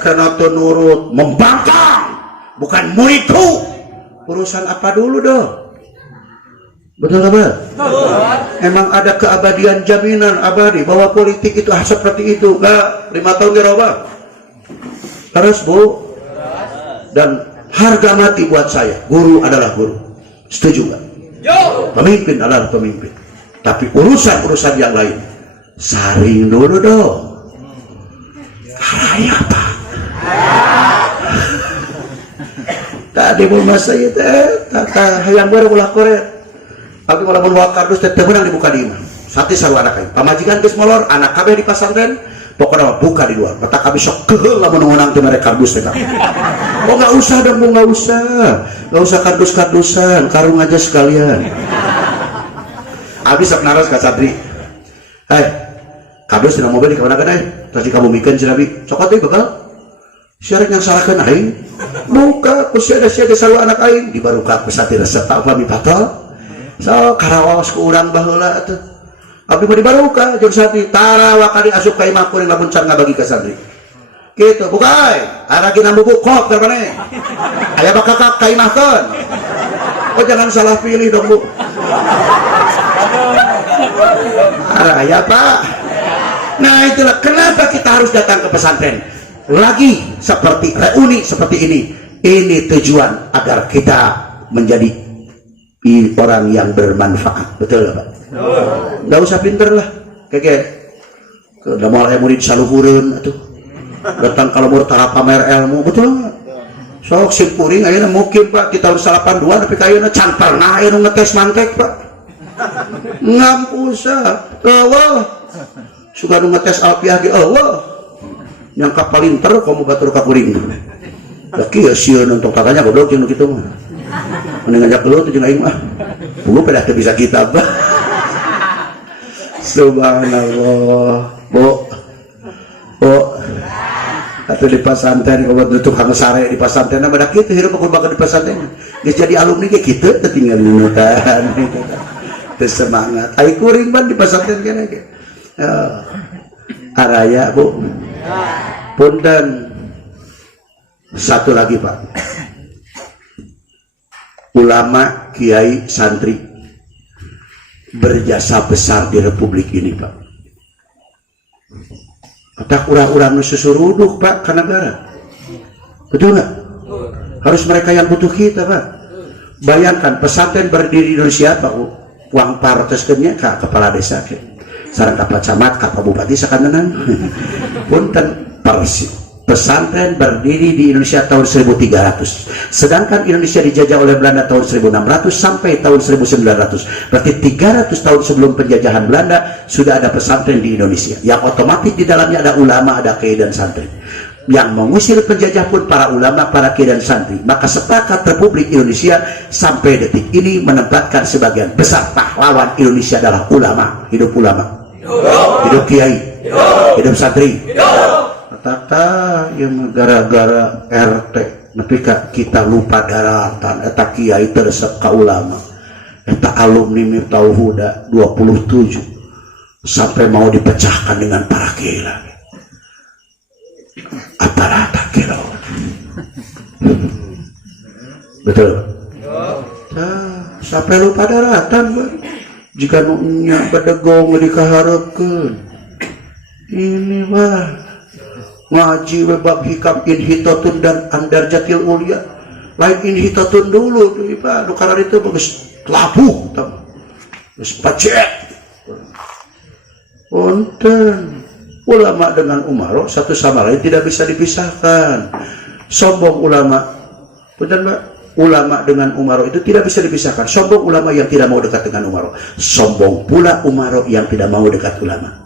Kena tuh nurut membangkang bukan muridku urusan apa dulu dong betul gak Pak? Emang ada keabadian jaminan abadi bahwa politik itu seperti itu gak 5 tahun dirubah terus Bu dan harga mati buat saya guru adalah guru setuju gak? Pemimpin adalah pemimpin tapi urusan-urusan yang lain saring dulu dong tadi mau masa itu tata hayang baru ulah korek abdi malah bawa kardus teh menang dibuka di imah sati sarua anak aing pamajikan geus molor anak kabeh di pasantren pokoknya buka di luar mata kami sok keheul lamun menang teh mere kardus teh oh nggak usah dong bu nggak usah kardus-kardusan karung aja sekalian abdi sok naros ka Sadri kardus dina mobil di kamana-kana tadi kamu bikin si Nabi sok atuh bekal syarat yang salahkan aing buka kusiada selalu anak aing di baruka pesati resep tak pami patol so karawas ku urang baheula atuh abdi mah di baruka jeung sati tarawa kali asup ka imah kuring lamun can ngabagi ka Sadri kitu buka ara gina bubuk kok teh maneh aya bakakak ka imahkeun oh jangan salah pilih dong bu ara ya Pak. Nah itulah kenapa kita harus datang ke pesantren lagi seperti reuni seperti ini tujuan agar kita menjadi orang yang bermanfaat, betul Pak? Nggak usah pinter lah kayak udah mulai murid saluhureun atuh datang kalau mau tara pamer ilmu, betul nggak? Sok simpuring ayeuna mungkin Pak di tahun 82 tapi kayaknya can pernah aya nu ngetes mantek Pak ngampusa Allah suka nu ngetes alfiah ge Allah yang kapalinter kamu batur ka kuring da kieu sieun untuk tatanya goblok jeung kitu mah mending ngajak lu jeung aing mah lu pada teu bisa kitab subhanallah bu atuh di pesantren kalau tutup kang sare di pesantren mah da kitu hirup aku bakal di pesantren geus jadi alumni ge kitu teu tinggal nunutan teu semangat ai kuring ban di pesantren kene ge araya bu punten satu lagi Pak ulama kiai santri berjasa besar di republik ini Pak kata urang-urang susuruduh Pak ke negara betul nggak harus mereka yang butuh kita Pak bayangkan pesantren berdiri di Indonesia Pak uang parteskennya ke kepala desa ke sareng kapal camat kapal bupati sakantenan punten pesantren berdiri di Indonesia tahun 1300 sedangkan Indonesia dijajah oleh Belanda tahun 1600 sampai tahun 1900 berarti 300 tahun sebelum penjajahan Belanda sudah ada pesantren di Indonesia yang otomatis di dalamnya ada ulama, ada kiai dan santri yang mengusir penjajah pun para ulama, para kiai dan santri maka sepakat Republik Indonesia sampai detik ini menempatkan sebagian besar pahlawan Indonesia adalah ulama hidup hidup kiai hidup santri tata yang gara-gara RT nepi kita lupa daratan eta kiai teresep ka ulama eta alumni Miftahul Huda 27 sampai mau dipecahkan dengan para kiai lagi apalah tak kira betul sampai lupa daratan jika nunya bedegong dikaharapkeun ini mah ngaji bab hikam inhitatun dan andar jatil ulia lain inhitatun dulu tuh Pak nukaran itu bagus labuh terus pacet punten ulama dengan umaro satu sama lain tidak bisa dipisahkan sombong ulama punten Pak ulama dengan umaro itu tidak bisa dipisahkan sombong ulama yang tidak mau dekat dengan umaro sombong pula umaro yang tidak mau dekat ulama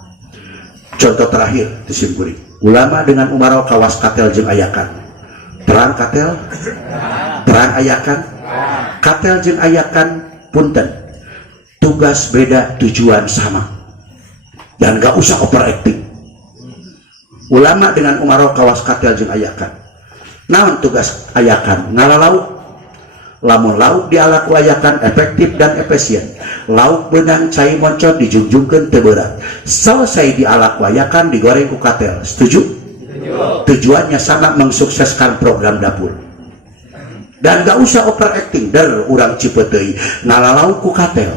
contoh terakhir disimpulkan ulama dengan umaro kawas katel jeung ayakan perang katel perang ayakan katel jeung ayakan punten tugas beda tujuan sama dan gak usah overacting ulama dengan umaro kawas katel jeung ayakan naon tugas ayakan ngalalau lamun lauk dialakuayakan efektif dan efisien lauk benang cai moncot dijunjungkeun teu berat selesai dialakuayakan digoreng ku katel setuju? Tujuannya sama mensukseskan program dapur dan gak usah overacting der urang Cipeteuy ngalalau ku katel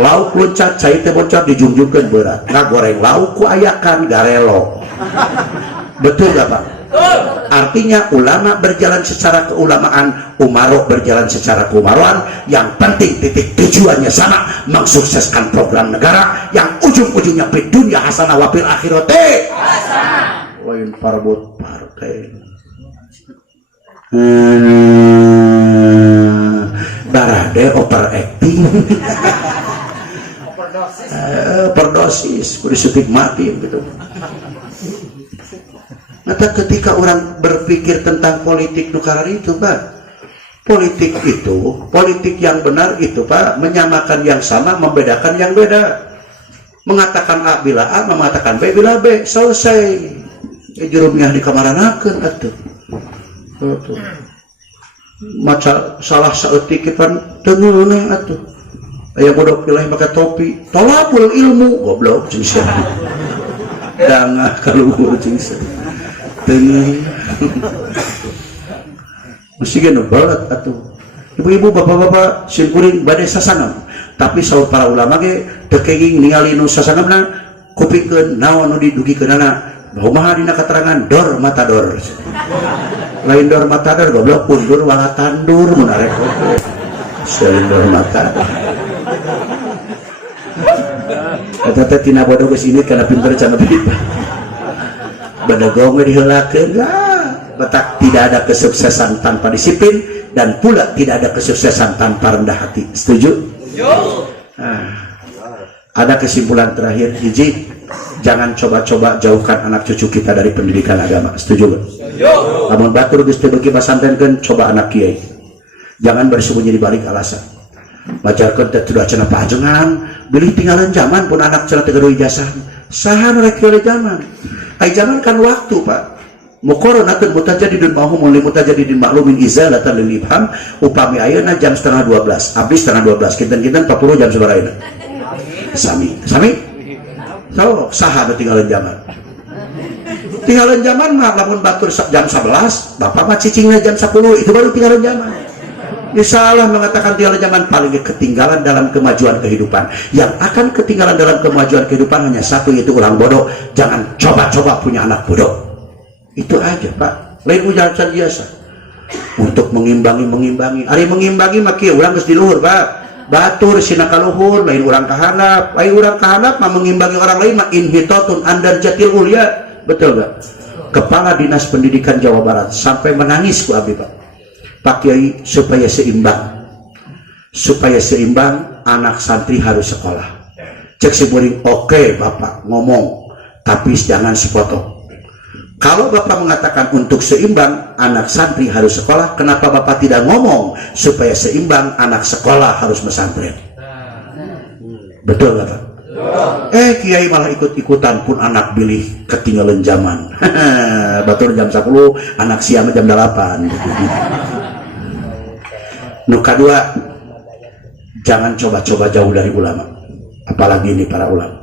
lauk loncat cai teh moncot dijunjungkeun berat ngagoreng lauk ku ayakan garelo betul gak Pak? Artinya ulama berjalan secara keulamaan, umaro berjalan secara keumaroan. Yang penting titik tujuannya sama, mensukseskan program negara yang ujung-ujungnya fid dunya hasanah wa fil akhirati hasanah. Lain parbot partai. overacting. Overdosis kudu suntik mati gitu. Nah, ketika orang berpikir tentang politik nukarar itu, Pak, politik yang benar itu, Pak, menyamakan yang sama, membedakan yang beda. Mengatakan A bila A, mengatakan B bila B, selesai. Jurumnya di kamaranakeun atuh. Maca salah saeutik pan teu ngeunah atuh. Aya bodoh pilih pakai topi, tolabul ilmu, goblok jeung sia. Dangah kaluhur jeung sia. Tengah mesti gini balat atuh. Ibu-ibu bapak-bapak simkuring badai sasanam, tapi saur para ulama ge tekeging ningali nu sasanamna kupikeun naon nu didugikeunana kumaha dina keterangan dor matador lain dor matador goblok undur wala tandur mun arek oke selain dor matador eta tina bodoh geus ini kana pinter cenah pipa badagong diheulakeun betak tidak ada kesuksesan tanpa disiplin dan pula tidak ada kesuksesan tanpa rendah hati. Setuju? Ada kesimpulan terakhir, hiji, jangan coba-coba jauhkan anak cucu kita dari pendidikan agama. Setuju? Namun batur geus teu beuki basantrenkeun, coba anak kiai. Jangan bersembunyi di balik alasan. Majarkeun teh tuh cenah pajengan, bilih tinggalan zaman pun anak cenah teu gaduh ijazah. Saha nu rek zaman? Ai zaman kan waktu, Pak. Muqaranatun mutajadidun mahum li mutajadidin maklumin izalatan lil ibham upami ayeuna jam 11:30 abdi 11:30 kinten-kinten 40 jam sabaraha sami so saha nu tinggalan zaman mah lamun batur jam 11 bapak mah cicingna jam 10 itu baru tinggalan zaman. Insyaallah mengatakan tinggalan zaman paling ketinggalan dalam kemajuan kehidupan. Yang akan ketinggalan dalam kemajuan kehidupan hanya satu, yaitu orang bodoh. Jangan coba-coba punya anak bodoh. Itu aja, Pak. Lain ujaran biasa untuk mengimbangi. Ari mengimbangi mah kieu urang geus di luhur, Pak. Batur sina ka luhur, lain urang ka handap. Lain urang ka handap mah mengimbangi orang lain mah inhitatun andar jatil ulya. Betul enggak? Kepala Dinas Pendidikan Jawa Barat sampai menangis ku abi, Pak. Pak Kiai supaya seimbang anak santri harus sekolah. Cek si muring, oke Bapak ngomong, tapi jangan sepotong. Kalau Bapak mengatakan untuk seimbang anak santri harus sekolah, kenapa Bapak tidak ngomong supaya seimbang anak sekolah harus pesantren? Betul Bapak? Kiai malah ikut-ikutan pun anak bilih ketinggalan zaman. Batur jam 10, anak siam jam 8. Nu kedua, jangan coba-coba jauh dari ulama, apalagi ini para ulama.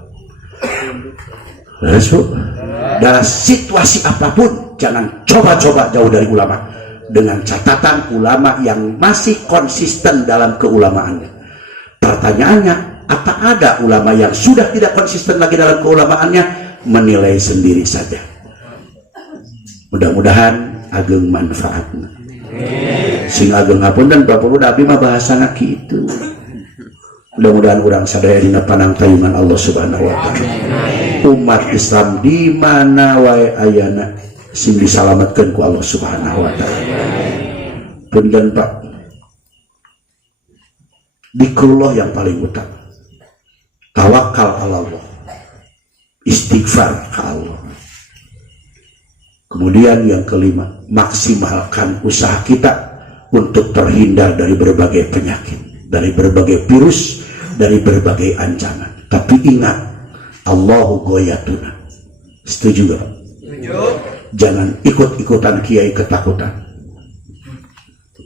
Dalam situasi apapun jangan coba-coba jauh dari ulama, dengan catatan ulama yang masih konsisten dalam keulamaannya. Pertanyaannya, apa ada ulama yang sudah tidak konsisten lagi dalam keulamaannya? Menilai sendiri saja. Mudah-mudahan ageng manfaatnya. Sing ageng ngapunten bapak abdi mah bahasana kitu. Mudah-mudahan urang sadaya dina panangtayungan Allah Subhanahu wa taala. Umat Islam di mana wae ayana sing disalamatkeun ku Allah Subhanahu wa taala. Punten Pak. Zikrullah yang paling utama. Tawakal ala Allah. Istighfar ke Allah. Kemudian yang kelima, maksimalkan usaha kita untuk terhindar dari berbagai penyakit, dari berbagai virus, dari berbagai ancaman. Tapi ingat, Allahu goyatuna. Setuju gak? Setuju. Jangan ikut-ikutan kiai ketakutan.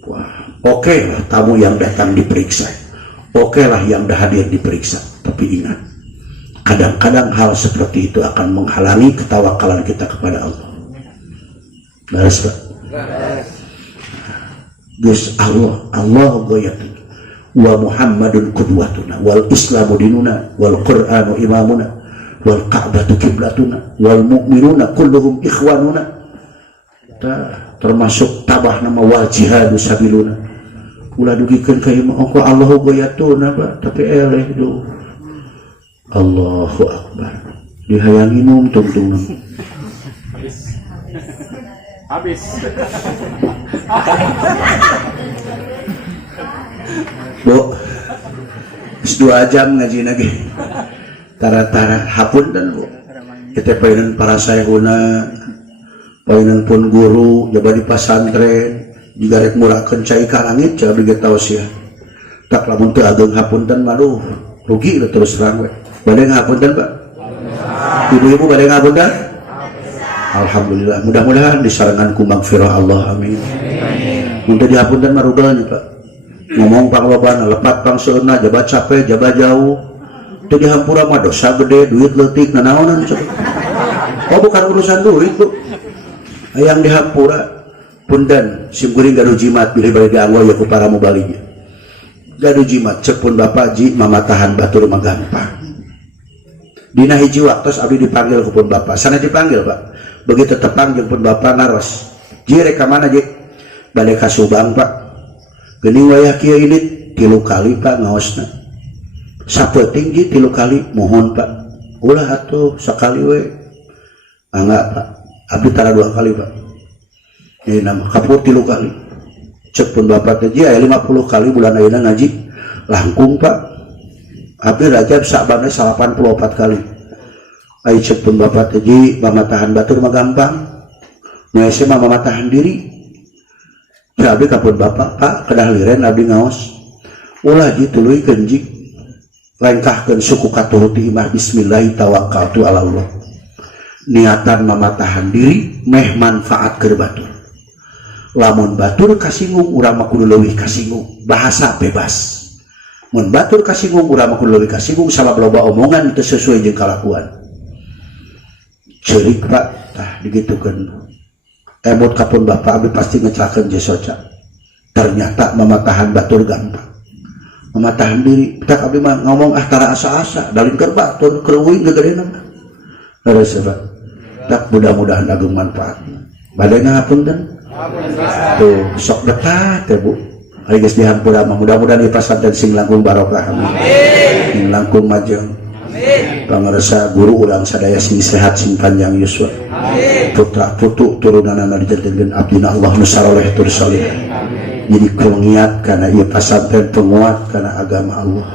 Wah, oke lah tamu yang datang diperiksa, oke lah yang dah hadir diperiksa. Tapi ingat, kadang-kadang hal seperti itu akan menghalangi ketawakalan kita kepada Allah. Beres Pak? Gus Allah goyatuna wa Muhammadun qudwatuna wal islamu dinuna wal qur'anu imamuna wal ka'batu qiblatuna wal mu'minuna kulluhum ikhwanuna. Termasuk tabah nama wal jihadu sabiluna. Ulah dugikeun ka ieu mah Allah goyatuna, Pak, tapi eleh do. Allahu akbar. Dihayangi num tungtung. Habis. Bu, 2 jam ngaji lagi. Tara-tara hapunten Bu. Kita painan para sayhuna, painan pun guru, jabat di pasantren, juga rek murahkeun cai ka langit, coba bieu taos ya. Tak lamun teu ageng hapunten maduh, rugi lah terus terang we. Bade ngapunten, Pak? Ibu-ibu bade ngapunten? Alhamdulillah, mudah-mudahan disarangan ku magfirah Allah, amin. Muntah dihapunten marubahnya Pak. Ngomong panglobana, lepat pangseuna, jabat capek, jabat jauh. Itu dihampura mah dosa gede, duit leutik, nanaonan coba. Oh bukan urusan duit Bu. Yang dihampura, punten, simkuring gaduh jimat, pilih balik diangwa ya ku para mubalignya. Gaduh jimat, cek pun Bapak ji, mamatahan batur mah gampang. Dina hiji waktos abdi dipanggil ku pun Bapak, sana dipanggil Pak. Begitu tepang jeung pun Bapak naros. Ji rek ka mana ji? Bade ka Subang Pak. Geuning wayah kieu ini 3 kali Pak ngaosna. Sapeting ji 3 kali mohon Pak. Ulah atuh sakali we. Enggak Pak. Abdi tara 2 kali Pak. Ini nama kapur 3 kali. Cek pun Bapak teh aya 50 kali bulan ayeuna ngaji. Langkung Pak. Abdi Rajab Sa'ban 84 kali. Ai cek pun Bapak teh ji mamatahan batur mah gampang. Nu ese mah mamatahan diri. Abdi kapun Bapak, Pak, kedah liren abdi ngaos. Ulah ji tuluikeun ji. Lengkahkeun suku katuruti imah bismillah tawakkaltu ala Allah. Niatan mamatahan diri meh manfaat keur batur. Lamun batur kasinggung urang mah kudu leuwih kasinggung. Bahasa bebas. Mun batur kasinggung urang mah kudu leuwih kasinggung sabab loba omongan teu sesuai jeung kalakuan. Ceurik Pak, tah digitukeun. Emot kapun Bapak abdi pasti ngecelakeun je soca. Ternyata mamatahan batur gampang. Mamatahan diri, tak abdi mah ngomong tara asa-asa, dalin keur batur kreuwing gegedena mah. Leres Pak. Tak mudah-mudahan agung manfaat. Bade ngapunten. Tuh sok betah teh Bu. Ari geus dihampura mah mudah-mudahan di pasantren sing langkung barokah amin. Sing langkung majeng. Pangaresa guru urang sadaya sing sehat sing panjang yuswa. Putra putu turunanana dijadikeun abdina Allah nu saleh tur saleh. Jadi pengiat karena ieu pasantren penguat karena agama Allah.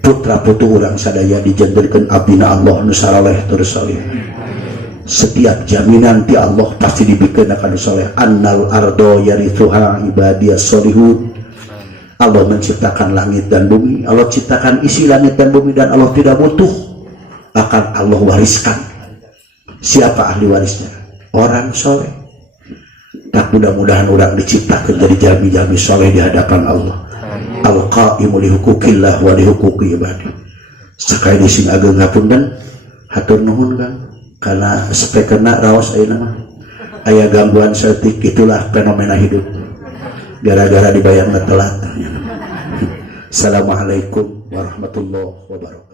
Putra putu urang sadaya dijadikeun abdina Allah nu saleh tur saleh. Setiap jaminan ti Allah pasti dibikeun ka nu saleh. Annal ardo yarithuha ibadiyas solihun. Allah menciptakan langit dan bumi, Allah ciptakan isi langit dan bumi, dan Allah tidak butuh, akan Allah wariskan. Siapa ahli warisnya? Orang soleh. Tak mudah-mudahan orang diciptakan jadi jami-jami soleh di hadapan Allah. Al-qaimu li hukukillah wa li hukuki ibadi. Sekali di sing ageng ngapunten, hatur nuhun Kang, karena spekena raos ayeuna mah aya gangguan setik, itulah fenomena hidup. Gara-gara dibayar telat. Assalamualaikum warahmatullahi wabarakatuh.